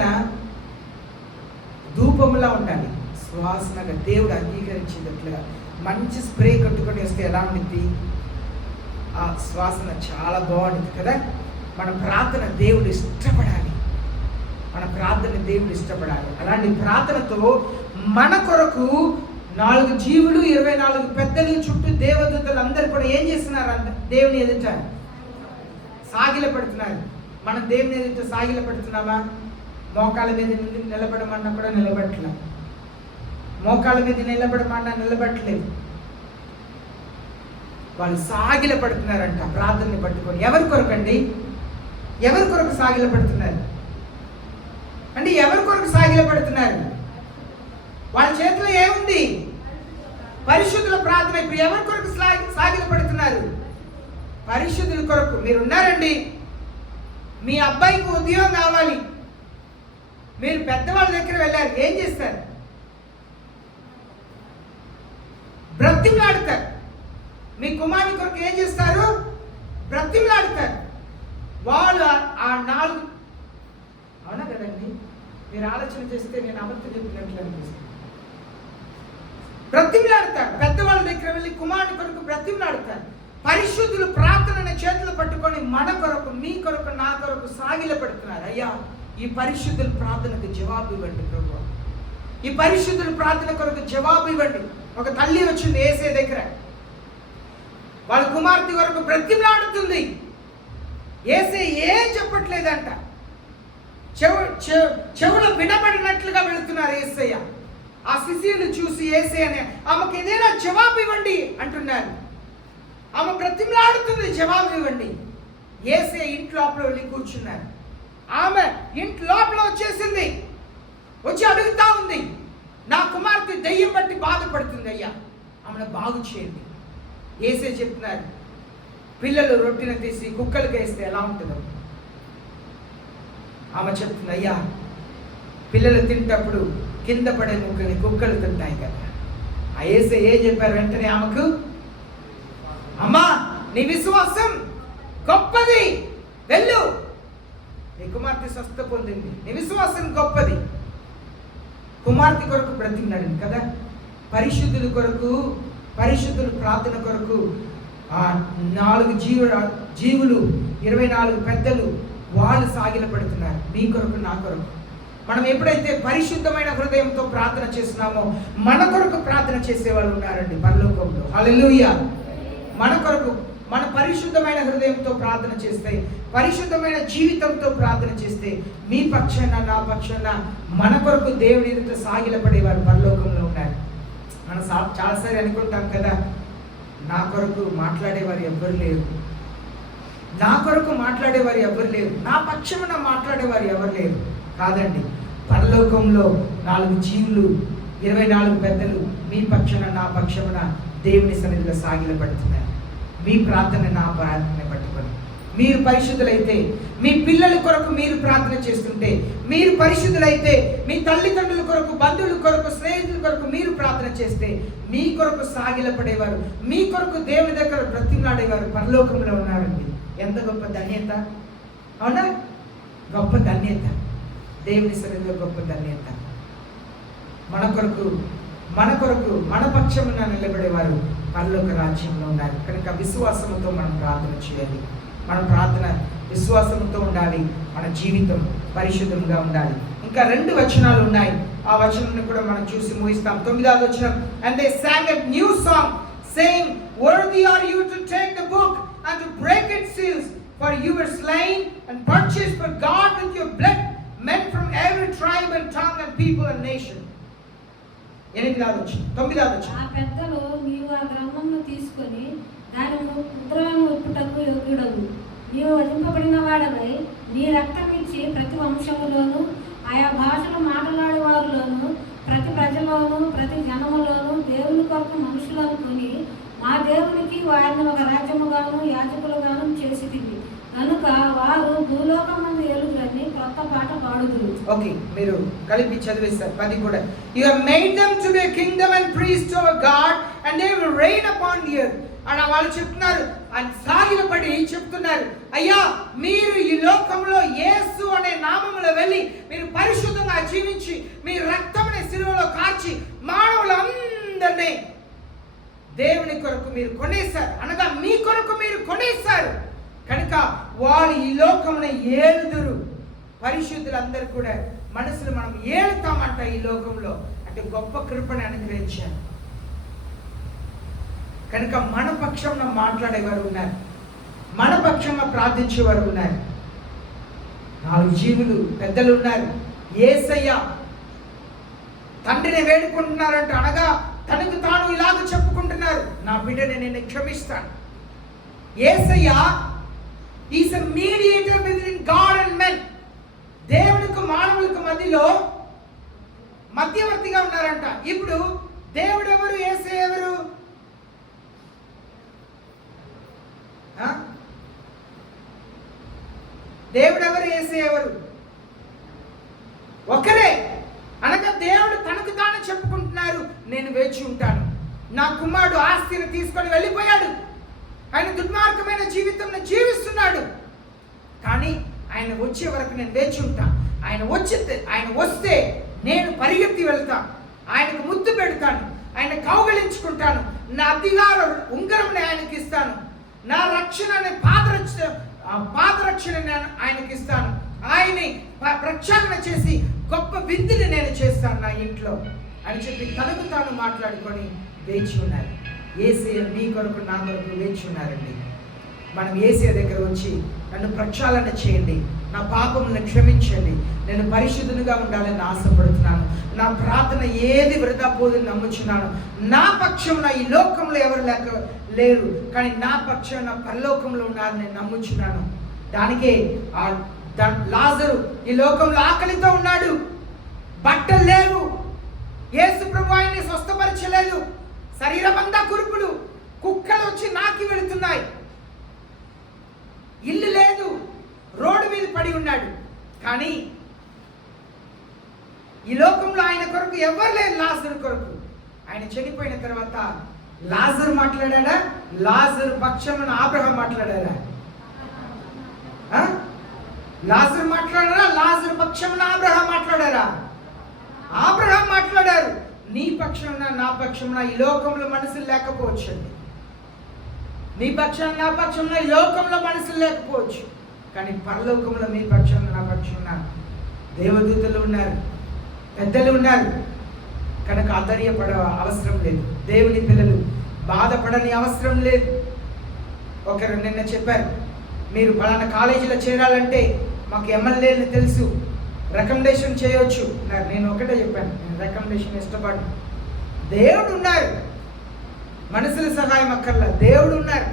ధూపములా ఉండాలి, సువాసనగా, దేవుడు అంగీకరించేటట్లుగా. మంచి స్ప్రే కట్టుకొని వస్తే ఎలా ఉండిద్ది? ఆ సువాసన చాలా బాగుంటుంది కదా. మన ప్రార్థన దేవుడు ఇష్టపడాలి, అలాంటి ప్రార్థనతో మన కొరకు 4 జీవులు, 24 పెద్దలు చుట్టూ దేవదూతలు అందరూ కూడా ఏం చేస్తున్నారు? దేవుని ఎదుట సాగిలపడుతున్నారు. మనం దేవుని ఎదుట సాగిల పెడుతున్నామా? మోకాల మీద నిలబడమన్నా కూడా నిలబడట్లేదు. మోకాల మీద నిలబడమన్నా నిలబడట్లేదు. వాళ్ళు సాగిల పడుతున్నారంట ప్రార్థనని పట్టుకొని. ఎవరి కొరకండి? ఎవరి కొరకు సాగిల పడుతున్నారు అంటే? ఎవరి కొరకు సాగిల పడుతున్నారు? వాళ్ళ చేతిలో ఏముంది? పరిశుద్ధుల ప్రార్థన. ఇప్పుడు ఎవరి కొరకు సాగిల పడుతున్నారు? పరిశుద్ధుల కొరకు. మీరు ఉన్నారండి, మీ అబ్బాయికి ఉద్యోగం కావాలి, మీరు పెద్దవాళ్ళ దగ్గర వెళ్ళారు, ఏం చేస్తారు? బ్రతిమలాడతారు. మీ కుమారుని కొరకు ఏం చేస్తారు? బ్రతిమలాడతారు. వాళ్ళు ఆ 4, అవునా కదండి? మీరు ఆలోచన చేస్తే నేను అబద్ధం చెప్పినట్లు అనిపిస్తుంది. బ్రతిమలాడతారు. పెద్దవాళ్ళ దగ్గర వెళ్ళి కుమారుని కొరకు బ్రతిమలాడతారు. పరిశుద్ధులు ప్రార్థనని చేతులు పట్టుకొని మన కొరకు, మీ కొరకు, నా కొరకు సాగిల పెడుతున్నారు. అయ్యా, ఈ పరిశుద్ధుల ప్రార్థనకు జవాబు ఇవ్వండి ప్రభువా, ఈ పరిశుద్ధుల ప్రార్థన కొరకు జవాబు ఇవ్వండి. ఒక తల్లి వచ్చింది యేసయ్య దగ్గర, వాళ్ళ కుమార్తె కొరకు బ్రతిమలాడుతుంది. యేసయ్య ఏం చెప్పట్లేదంట, చెవులు వినబడినట్లుగా వెళుతున్నారు యేసయ్య. ఆ శిశువుని చూసి యేసయ్యనే, ఆమెకు ఏదైనా జవాబు ఇవ్వండి అంటున్నారు. ఆమె బ్రతిమలాడుతుంది, జవాబు ఇవ్వండి. యేసయ్య ఇంటి లోపల వెళ్ళి కూర్చున్నారు. ఆమె ఇంటి లోపల వచ్చేసింది, వచ్చి అడుగుతా ఉంది, నా కుమార్తె దెయ్యం బట్టి బాధపడుతుంది అయ్యా, ఆమెను బాగు చేయండి. యేసయ్య చెప్తున్నారు, పిల్లలు రొట్టెను తీసి కుక్కలకు వేస్తే ఎలా ఉంటుందో. ఆమె చెప్తుంది, అయ్యా, పిల్లలు తింటప్పుడు కింద పడే ముక్కల్ని కుక్కలు తింటాయి కదా. ఆ యేసయ్య ఏం చెప్పారు వెంటనే ఆమెకు? అమ్మా, నీ విశ్వాసం గొప్పది, వెళ్ళు, నీ కుమార్తె స్వస్థ పొందింది, నీ విశ్వాసం గొప్పది. కుమార్తె కొరకు బ్రతిమలాడింది కదా. పరిశుద్ధుల కొరకు, పరిశుద్ధుల ప్రార్థన కొరకు 4 జీవులు 24 పెద్దలు వాళ్ళు సాగిల పడుతున్నారు, మీ కొరకు, నా కొరకు. మనం ఎప్పుడైతే పరిశుద్ధమైన హృదయంతో ప్రార్థన చేస్తున్నామో మన కొరకు ప్రార్థన చేసేవాళ్ళు ఉన్నారండి పరలోకంలో. హల్లెలూయా. మన కొరకు, మన పరిశుద్ధమైన హృదయంతో ప్రార్థన చేస్తే, పరిశుద్ధమైన జీవితంతో ప్రార్థన చేస్తే, మీ పక్షాన, నా పక్షాన, మన కొరకు దేవుని ఎదుట సాగిల పడేవారు పరలోకంలో ఉన్నారు. మనం చాలాసారి అనుకుంటాం కదా, నా కొరకు మాట్లాడేవారు ఎవ్వరు లేరు, నా కొరకు మాట్లాడేవారు ఎవరు లేరు, నా పక్షమున మాట్లాడేవారు ఎవరు లేరు. కాదండి, పరలోకంలో 4 జీవులు 24 పెద్దలు మీ పక్షాన, నా పక్షమున దేవుని సన్నిధిలో సాగిల పడుతున్నారు. మీ ప్రార్థన, నా ప్రార్థన పట్టుకొని మీరు పరిశుద్ధులైతే, మీ పిల్లల కొరకు మీరు ప్రార్థన చేస్తుంటే, మీరు పరిశుద్ధులైతే, మీ తల్లిదండ్రుల కొరకు, బంధువుల కొరకు, స్నేహితుల కొరకు మీరు ప్రార్థన చేస్తే, మీ కొరకు సాగిల పడేవారు, మీ కొరకు దేవుని దగ్గర బ్రతిమలాడేవారు పరలోకంలో ఉన్నారండి. ఎంత గొప్ప ధన్యత, అవునా? గొప్ప ధన్యత, దేవుని సన్నిధిలో గొప్ప ధన్యత. మన కొరకు, మన పక్షమున నిలబడేవారు పరలోక రాజ్యంలో ఉన్నారు. కనుక విశ్వాసంతో మనం ప్రార్థన చేయాలి. మన ప్రార్థన విశ్వాసంతో ఉండాలి, మన జీవితం పరిశుద్ధంగా ఉండాలి. ఇంకా 2 వచనాలు ఉన్నాయి, ఆ వచనాన్ని కూడా మనం చూసి ముగిస్తాం. 9వ వచనం, and they sang a new song saying, worthy are you to take the book and to break its seals, for you were slain and purchased for God with your blood men from every tribe and tongue and people and nation. 9వ వచనం, ఆ పెద్దలు, నీవు ఆ గ్రంథమును తీసుకొని దాని ముద్రలను ఒప్పుటకు యోగ్యుడవు, నీవు వధింపబడిన వాడవై నీ రక్తం ఇచ్చి ప్రతి వంశములోను, ఆయా భాషలు మాట్లాడే వారిలోను, ప్రతి ప్రజలోను, ప్రతి జనములోను దేవుని కొరకు మనుషులను కొని మా దేవునికి వారిని ఒక రాజ్యముగాను యాజకులుగాను చేసితివి, కనుక వారు భూలోకమందు ఏలుదురని కొత్త పాట పాడుదురు. ఓకే, మీరు కలిపి చదివేస్తారు 10 కూడా. You have made them to be a kingdom and priests to our God, and they will reign upon the earth. అని వాళ్ళు చెప్తున్నారు, అని సాగిలపడి చెప్తున్నారు, అయ్యా, మీరు ఈ లోకంలో యేసు అనే నామములో వెళ్ళి మీరు పరిశుద్ధంగా జీవించి మీ రక్తముని సిలువలో కార్చి మానవులందరినీ దేవుని కొరకు మీరు కొనేశారు, అనగా మీ కొరకు మీరు కొనేశారు. కనుక వాళ్ళు ఈ లోకమున ఏలుదురు. పరిశుద్ధులందరూ కూడా మనసులు మనం ఏలుతామంట ఈ లోకంలో, అంటే గొప్ప కృపను అనుగ్రహించారు. కనుక మన పక్షంలో మాట్లాడేవారు ఉన్నారు, మన పక్షంగా ప్రార్థించేవారు ఉన్నారు. 4 జీవులు పెద్దలు ఉన్నారు. యేసయ్య తండ్రిని వేడుకుంటున్నారంట, అనగా తనకు తాను ఇలాగ చెప్పుకుంటున్నారు, నా బిడ్డని నేను క్షమిస్తాను. Yesayya is a mediator between God and men. దేవునికి మానవులకు మధ్యలో మధ్యవర్తిగా ఉన్నారంట. ఇప్పుడు దేవుడు ఎవరు, యేసయ్య ఎవరు? దేవుడు ఎవరు, యేసయ్య ఎవరు? ఒకరే. అనగా దేవుడు తనకు తాను చెప్పుకుంటున్నారు, నేను వేచి ఉంటాను. నా కుమారుడు ఆస్తిని తీసుకొని వెళ్ళిపోయాడు, ఆయన దుర్మార్గమైన జీవితం జీవిస్తున్నాడు, కానీ ఆయన వచ్చే వరకు నేను వేచి ఉంటా. ఆయన వస్తే నేను పరిగెత్తి వెళ్తాను, ఆయనకు ముద్దు పెడతాను, ఆయన కౌగలించుకుంటాను, నా అధికార ఉంగరంని ఆయనకి ఇస్తాను, నా రక్షణని పాదరక్షణ ఆయనకి ఇస్తాను, ఆయన్ని ప్రక్షాళన చేసి గొప్ప విందుని నేను చేస్తాను నా ఇంట్లో అని చెప్పి తనకు తాను మాట్లాడుకొని వేచి ఉన్నారు. యేసయ్య మీ కొరకు నా కొరకు వేచి ఉన్నారండి. మనం యేసయ్య దగ్గర వచ్చి, నన్ను ప్రక్షాళన చేయండి, నా పాపములను క్షమించండి, నేను పరిశుద్ధునిగా ఉండాలని ఆశపడుతున్నాను, నా ప్రార్థన ఏది వృధా పోదని నమ్ముచున్నాను, నా పక్షం ఈ లోకంలో ఎవరు లేరు, కానీ నా పక్షం నా పరలోకంలో ఉన్నారని నేను నమ్ముచున్నాను. దానికే లాజరు ఈ లోకంలో ఆకలితో ఉన్నాడు, బట్టలు లేవు, యేసు ప్రభు ఆయన్ని స్వస్థపరచలేదు, శరీరం అంతా కురుపులు, కుక్కలు వచ్చి నాకి వెళుతున్నాయి, ఇల్లు లేదు, రోడ్డు మీద పడి ఉన్నాడు. కానీ ఈ లోకంలో ఆయన కొరకు ఎవరు లేరు, లాజరు కొరకు. ఆయన చనిపోయిన తర్వాత లాజరు మాట్లాడా? లాజరు పక్షమున అబ్రహాం మాట్లాడారా? లాజరు మాట్లాడారా? లాజరు పక్షమున అబ్రహాం మాట్లాడారా? అబ్రహాం మాట్లాడారు. నీ పక్షమున నా పక్షమున ఈ లోకంలో మనుషులు లేకపోవచ్చు, నీ పక్షాన నా పక్షమున ఈ లోకంలో మనుషులు లేకపోవచ్చు, కానీ పరలోకంలో మీ పక్షమున నా పక్షమున దేవదూతలు ఉన్నారు, పెద్దలు ఉన్నారు. కనుక ఆశ్చర్యపడ అవసరం లేదు, దేవుని పిల్లలు బాధపడని అవసరం లేదు. ఒకరు నిన్న చెప్పారు, మీరు పలానా కాలేజీలో చేరాలంటే మాకు ఎమ్మెల్యేని తెలుసు, రికమెండేషన్ చేయవచ్చు. నేను ఒకటే చెప్పాను, నేను రికమెండేషన్ ఇష్టపడ్డా. దేవుడు ఉన్నారు, మనుషుల సహాయం అక్కర్లా, దేవుడు ఉన్నారు.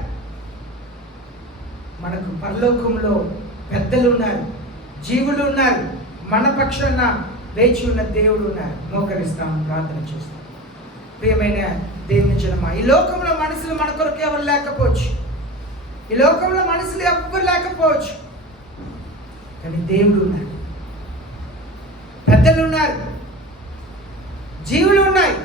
మనకు పరలోకంలో పెద్దలు ఉన్నారు, జీవులు ఉన్నారు, మన పక్షాన వేచి ఉన్న దేవుడు ఉన్నారు. మోకరిస్తాం, ప్రార్థన చేస్తాం. ప్రియమైన దేవుని జనమా, ఈ లోకంలో మనుషులు మన కొరకు ఎవరు లేకపోవచ్చు, ఈ లోకంలో మనుషులు ఎవరు లేకపోవచ్చు, కానీ దేవుడు ఉన్నారు, పెద్దలు ఉన్నారు, జీవులు ఉన్నాయి,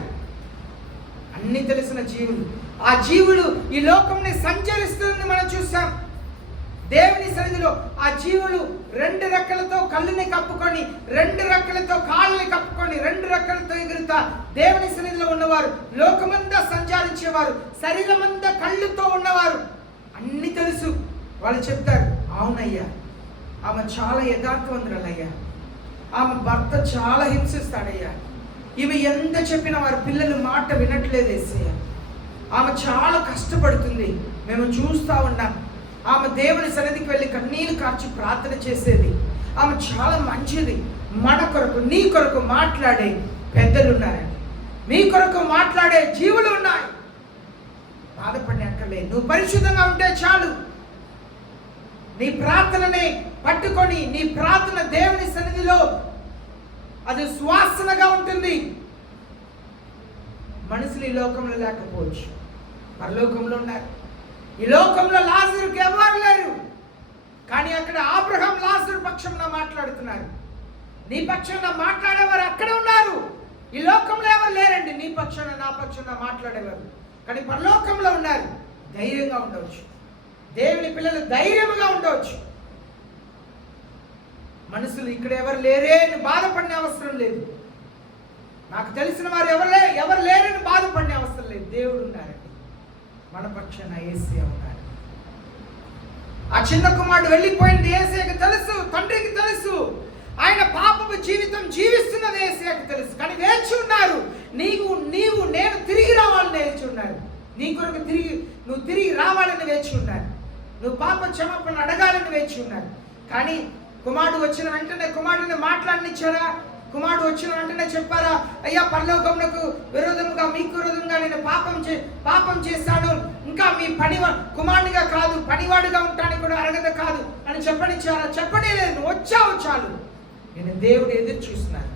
అన్ని తెలిసిన జీవులు. ఆ జీవులు ఈ లోకంని సంచరిస్తుంది మనం చూసాం. దేవుని సన్నిధిలో ఆ జీవులు 2 రెక్కలతో కళ్ళుని కప్పుకొని, 2 రెక్కలతో కాళ్ళని కప్పుకొని, 2 రెక్కలతో ఎగురుతా దేవుని సన్నిధిలో ఉన్నవారు, లోకమంతా సంచారించేవారు, శరీరమంతా కళ్ళుతో ఉన్నవారు. అన్ని తెలుసు. వాళ్ళు చెప్తారు, అవునయ్యా, ఆమె చాలా యథార్థవంతురాలయ్యా, ఆమె భర్త చాలా హింసిస్తాడయ్యా, ఈమె ఎంత చెప్పినా వారి పిల్లలు మాట వినట్లేదు యేసయ్య, ఆమె చాలా కష్టపడుతుంది, మేము చూస్తూ ఉన్నాం, ఆమె దేవుని సన్నిధికి వెళ్ళి కన్నీళ్ళు కార్చి ప్రార్థన చేసేది, ఆమె చాలా మంచిది. మన కొరకు నీ కొరకు మాట్లాడే పెద్దలు ఉన్నారండి, మీ కొరకు మాట్లాడే జీవులు ఉన్నాయి. బాధపడి అక్కర్లేదు, నువ్వు పరిశుద్ధంగా ఉంటే చాలు. నీ ప్రార్థనని పట్టుకొని, నీ ప్రార్థన దేవుని సన్నిధిలో అది సువాసనగా ఉంటుంది. మనుషులు ఈ లోకంలో లేకపోవచ్చు, పరలోకంలో ఉన్నారు. ఈ లోకంలో లాజరుకి ఎవరు లేరు, కానీ అక్కడ అబ్రహాం లాజరు పక్షంలో మాట్లాడుతున్నారు. నీ పక్షాన మాట్లాడేవారు అక్కడ ఉన్నారు. ఈ లోకంలో ఎవరు లేరండి, నీ పక్షాన నా పక్షాన మాట్లాడేవారు, కానీ పరలోకంలో ఉన్నారు. ధైర్యంగా ఉండవచ్చు, దేవుని పిల్లలు ధైర్యంగా ఉండవచ్చు. మనుషులు ఇక్కడ ఎవరు లేరే అని బాధపడిన అవసరం లేదు. నాకు తెలిసిన వారు ఎవరు లేరని బాధపడిన అవసరం లేదు. దేవుడు ఉన్నారండి, మన పక్షాన యేసయ్య ఉన్నారు. ఆ చిన్న కుమారుడు వెళ్ళిపోయింది యేసయ్యకు తెలుసు, తండ్రికి తెలుసు. ఆయన పాపపు జీవితం జీవిస్తున్నది యేసయ్యకు తెలుసు, కానీ వేచి ఉన్నారు. నేను తిరిగి రావాలని వేచి ఉన్నారు. నీ కొరకు నువ్వు తిరిగి రావాలని వేచి ఉన్నారు. నువ్వు పాప క్షమాపణ అడగాలని వేచి ఉన్నారు. కానీ కుమారుడు వచ్చిన వెంటనే కుమారుడిని మాట్లాడనిచ్చారా? కుమారుడు వచ్చిన వెంటనే చెప్పారా, అయ్యా పరలోకమునకు విరోధముగా మీకు విరోధంగా నేను పాపం చేశాను, ఇంకా మీ కుమారుడిగా కాదు పనివాడుగా ఉంటానికి కూడా అర్హత కాదు అని చెప్పనిచ్చారా? చెప్పనే లేదు. వచ్చావు చాలు. నేను దేవుడు ఎదురు చూస్తున్నాను,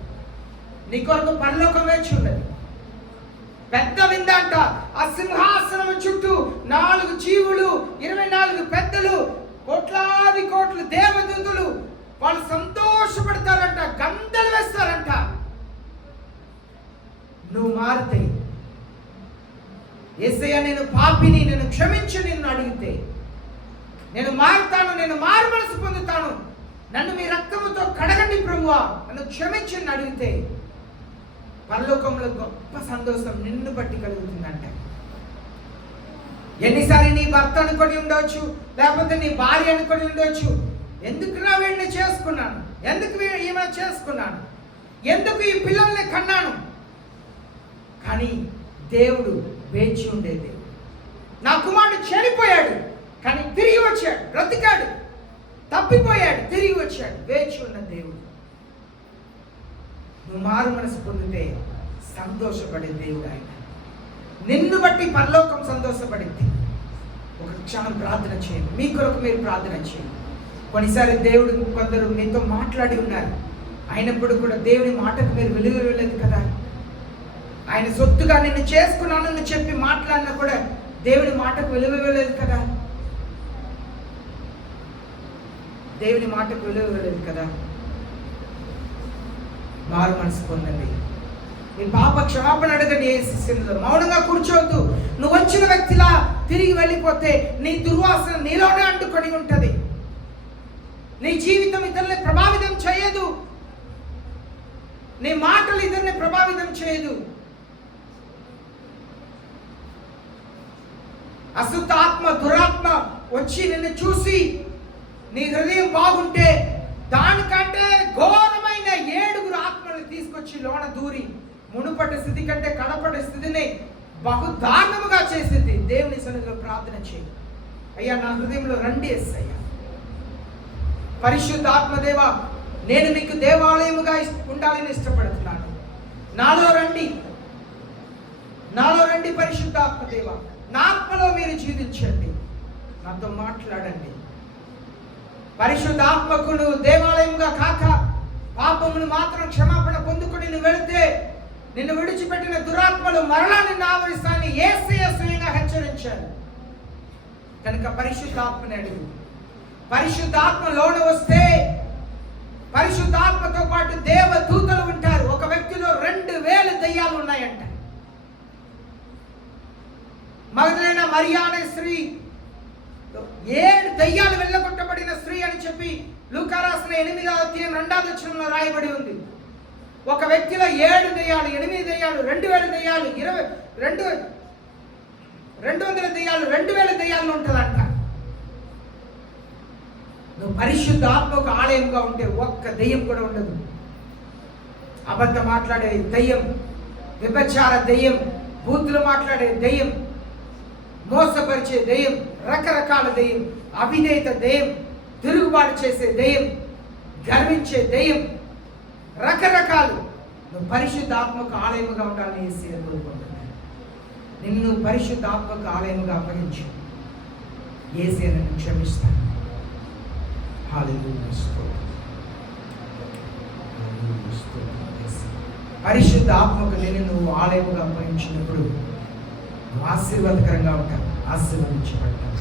నీ కొరకు పరలోకం వేచి ఉన్నది. పెద్ద వింద అంట. ఆ సింహాసనం చుట్టూ 4 జీవులు, 24 పెద్దలు, కోట్లాది కోట్లు దేవదూతులు వాళ్ళు సంతోషపడతారంట, గంటలు వేస్తారంట. నువ్వు మారితే, యేసయ్య నేను పాపిని, నేను క్షమించి నిన్ను అడిగితే నేను మారుతాను, నేను మారు మనసు పొందుతాను, నన్ను మీ రక్తముతో కడగండి ప్రభువా, నన్ను క్షమించి అడిగితే పరలోకంలో గొప్ప సంతోషం నిన్ను బట్టి కలుగుతుందంట. ఎన్నిసార్లు నీ భర్త అనుకొని ఉండవచ్చు, లేకపోతే నీ భార్య అనుకొని ఉండవచ్చు, ఎందుకు నా వీడిని చేసుకున్నాను, ఎందుకు ఈమె చేసుకున్నాను, ఎందుకు ఈ పిల్లల్ని కన్నాను. కానీ దేవుడు వేచి ఉండే దేవుడు. నా కుమారుడు చనిపోయాడు కానీ తిరిగి వచ్చాడు, బ్రతికాడు, తప్పిపోయాడు, తిరిగి వచ్చాడు. వేచి ఉన్న దేవుడు. నువ్వు మారు మనసు పొందితే సంతోషపడే దేవుడు ఆయన. నిన్ను బట్టి పరలోకం సంతోషపడింది. ఒక క్షణం ప్రార్థన చేయండి, మీ కొరకు మీరు ప్రార్థన చేయండి. కొన్నిసారి దేవుడు కొందరు మీతో మాట్లాడి ఉన్నారు, అయినప్పుడు కూడా దేవుని మాటకు మీరు విలువ ఇవ్వలేదు కదా. ఆయన సొత్తుగా నిన్ను చేసుకున్నానని చెప్పి మాట్లాడినా కూడా దేవుని మాటకు విలువ ఇవ్వలేదు కదా. దేవుని మాటకు విలువ ఇవ్వలేదు కదా. మారు మనసు పొందండి, మీ పాప క్షమాపణ అడగండి. ఏ శిష్యుల్లో మౌనంగా కూర్చోవద్దు. నువ్వు వచ్చిన వ్యక్తిలా తిరిగి వెళ్ళిపోతే నీ దుర్వాసన నీలోనే అంటుకొని ఉంటది. నీ జీవితం ఇతరుల్ని ప్రభావితం చేయదు, నీ మాటలు ఇతరుల్ని ప్రభావితం చేయదు. అశుద్ధ ఆత్మ, దురాత్మ వచ్చి నిన్ను చూసి నీ హృదయం బాగుంటే దానికంటే ఘోరమైన 7 ఆత్మలు తీసుకొచ్చి లోన దూరి మునుపటి స్థితి కంటే కడపటి స్థితిని బహు దారుణముగా చేసింది. దేవుని సన్నిధిలో ప్రార్థన చేయి. అయ్యా నా హృదయంలో రండి యేసయ్యా. పరిశుద్ధ ఆత్మదేవ, నేను మీకు దేవాలయముగా ఉండాలని ఇష్టపడుతున్నాను. నాలో రండి, నాలో రండి పరిశుద్ధ ఆత్మదేవ. నా ఆత్మలో మీరు జీవించండి, నాతో మాట్లాడండి. పరిశుద్ధ ఆత్మకు నువ్వు దేవాలయముగా కాక పాపమును మాత్రం క్షమాపణ పొందుకుని నువ్వు వెళితే నిన్ను విడిచిపెట్టిన దురాత్మలు మరలా నిన్ను ఆవరిస్తానని యేసయ్య స్వయంగా హెచ్చరించాడు. కనుక పరిశుద్ధాత్మని అడుగు. పరిశుద్ధాత్మ లోన వస్తే పరిశుద్ధాత్మతో పాటు దేవదూతలు ఉంటారు. ఒక వ్యక్తిలో 2000 దయ్యాలు ఉన్నాయంట. మగధలేన మరియా అనే స్త్రీ 7 దయ్యాలు వెళ్ళగొట్టబడిన స్త్రీ అని చెప్పి లూకా రాసిన 8వ అధ్యాయం 2వ వచనంలో రాయబడి ఉంది. ఒక వ్యక్తిలో 7 దయ్యాలు, 8 దయ్యాలు, 2000 దయ్యాలు, 200 దయ్యాలు, 2000 దయ్యాలు ఉంటుందంట. నువ్వు పరిశుద్ధ ఆత్మకు ఆలయంగా ఉంటే ఒక్క దయ్యం కూడా ఉండదు. అబద్ధం మాట్లాడే దయ్యం, విభచార దయ్యం, బూతులు మాట్లాడే దయ్యం, మోసపరిచే దయ్యం, రకరకాల దయ్యం, అవిధేయత దయ్యం, తిరుగుబాటు చేసే దయ్యం, గర్వించే దయ్యం, రకరకాలు. నువ్వు పరిశుద్ధ ఆత్మకు ఆలయముగా ఉండాలని యేసయ్య కోరుకుంటున్నాడు. నిన్ను పరిశుద్ధ ఆత్మకు ఆలయముగా అప్పగించు, యేసయ్య నిన్ను క్షమిస్తాను. హల్లెలూయా, స్తోత్రం. హల్లెలూయా, స్తోత్రం. పరిశుద్ధ ఆత్మకు నేను నువ్వు ఆలయముగా అప్పగించినప్పుడు నువ్వు ఆశీర్వాదకరంగా ఉంటావు, ఆశీర్వదించబడతావు.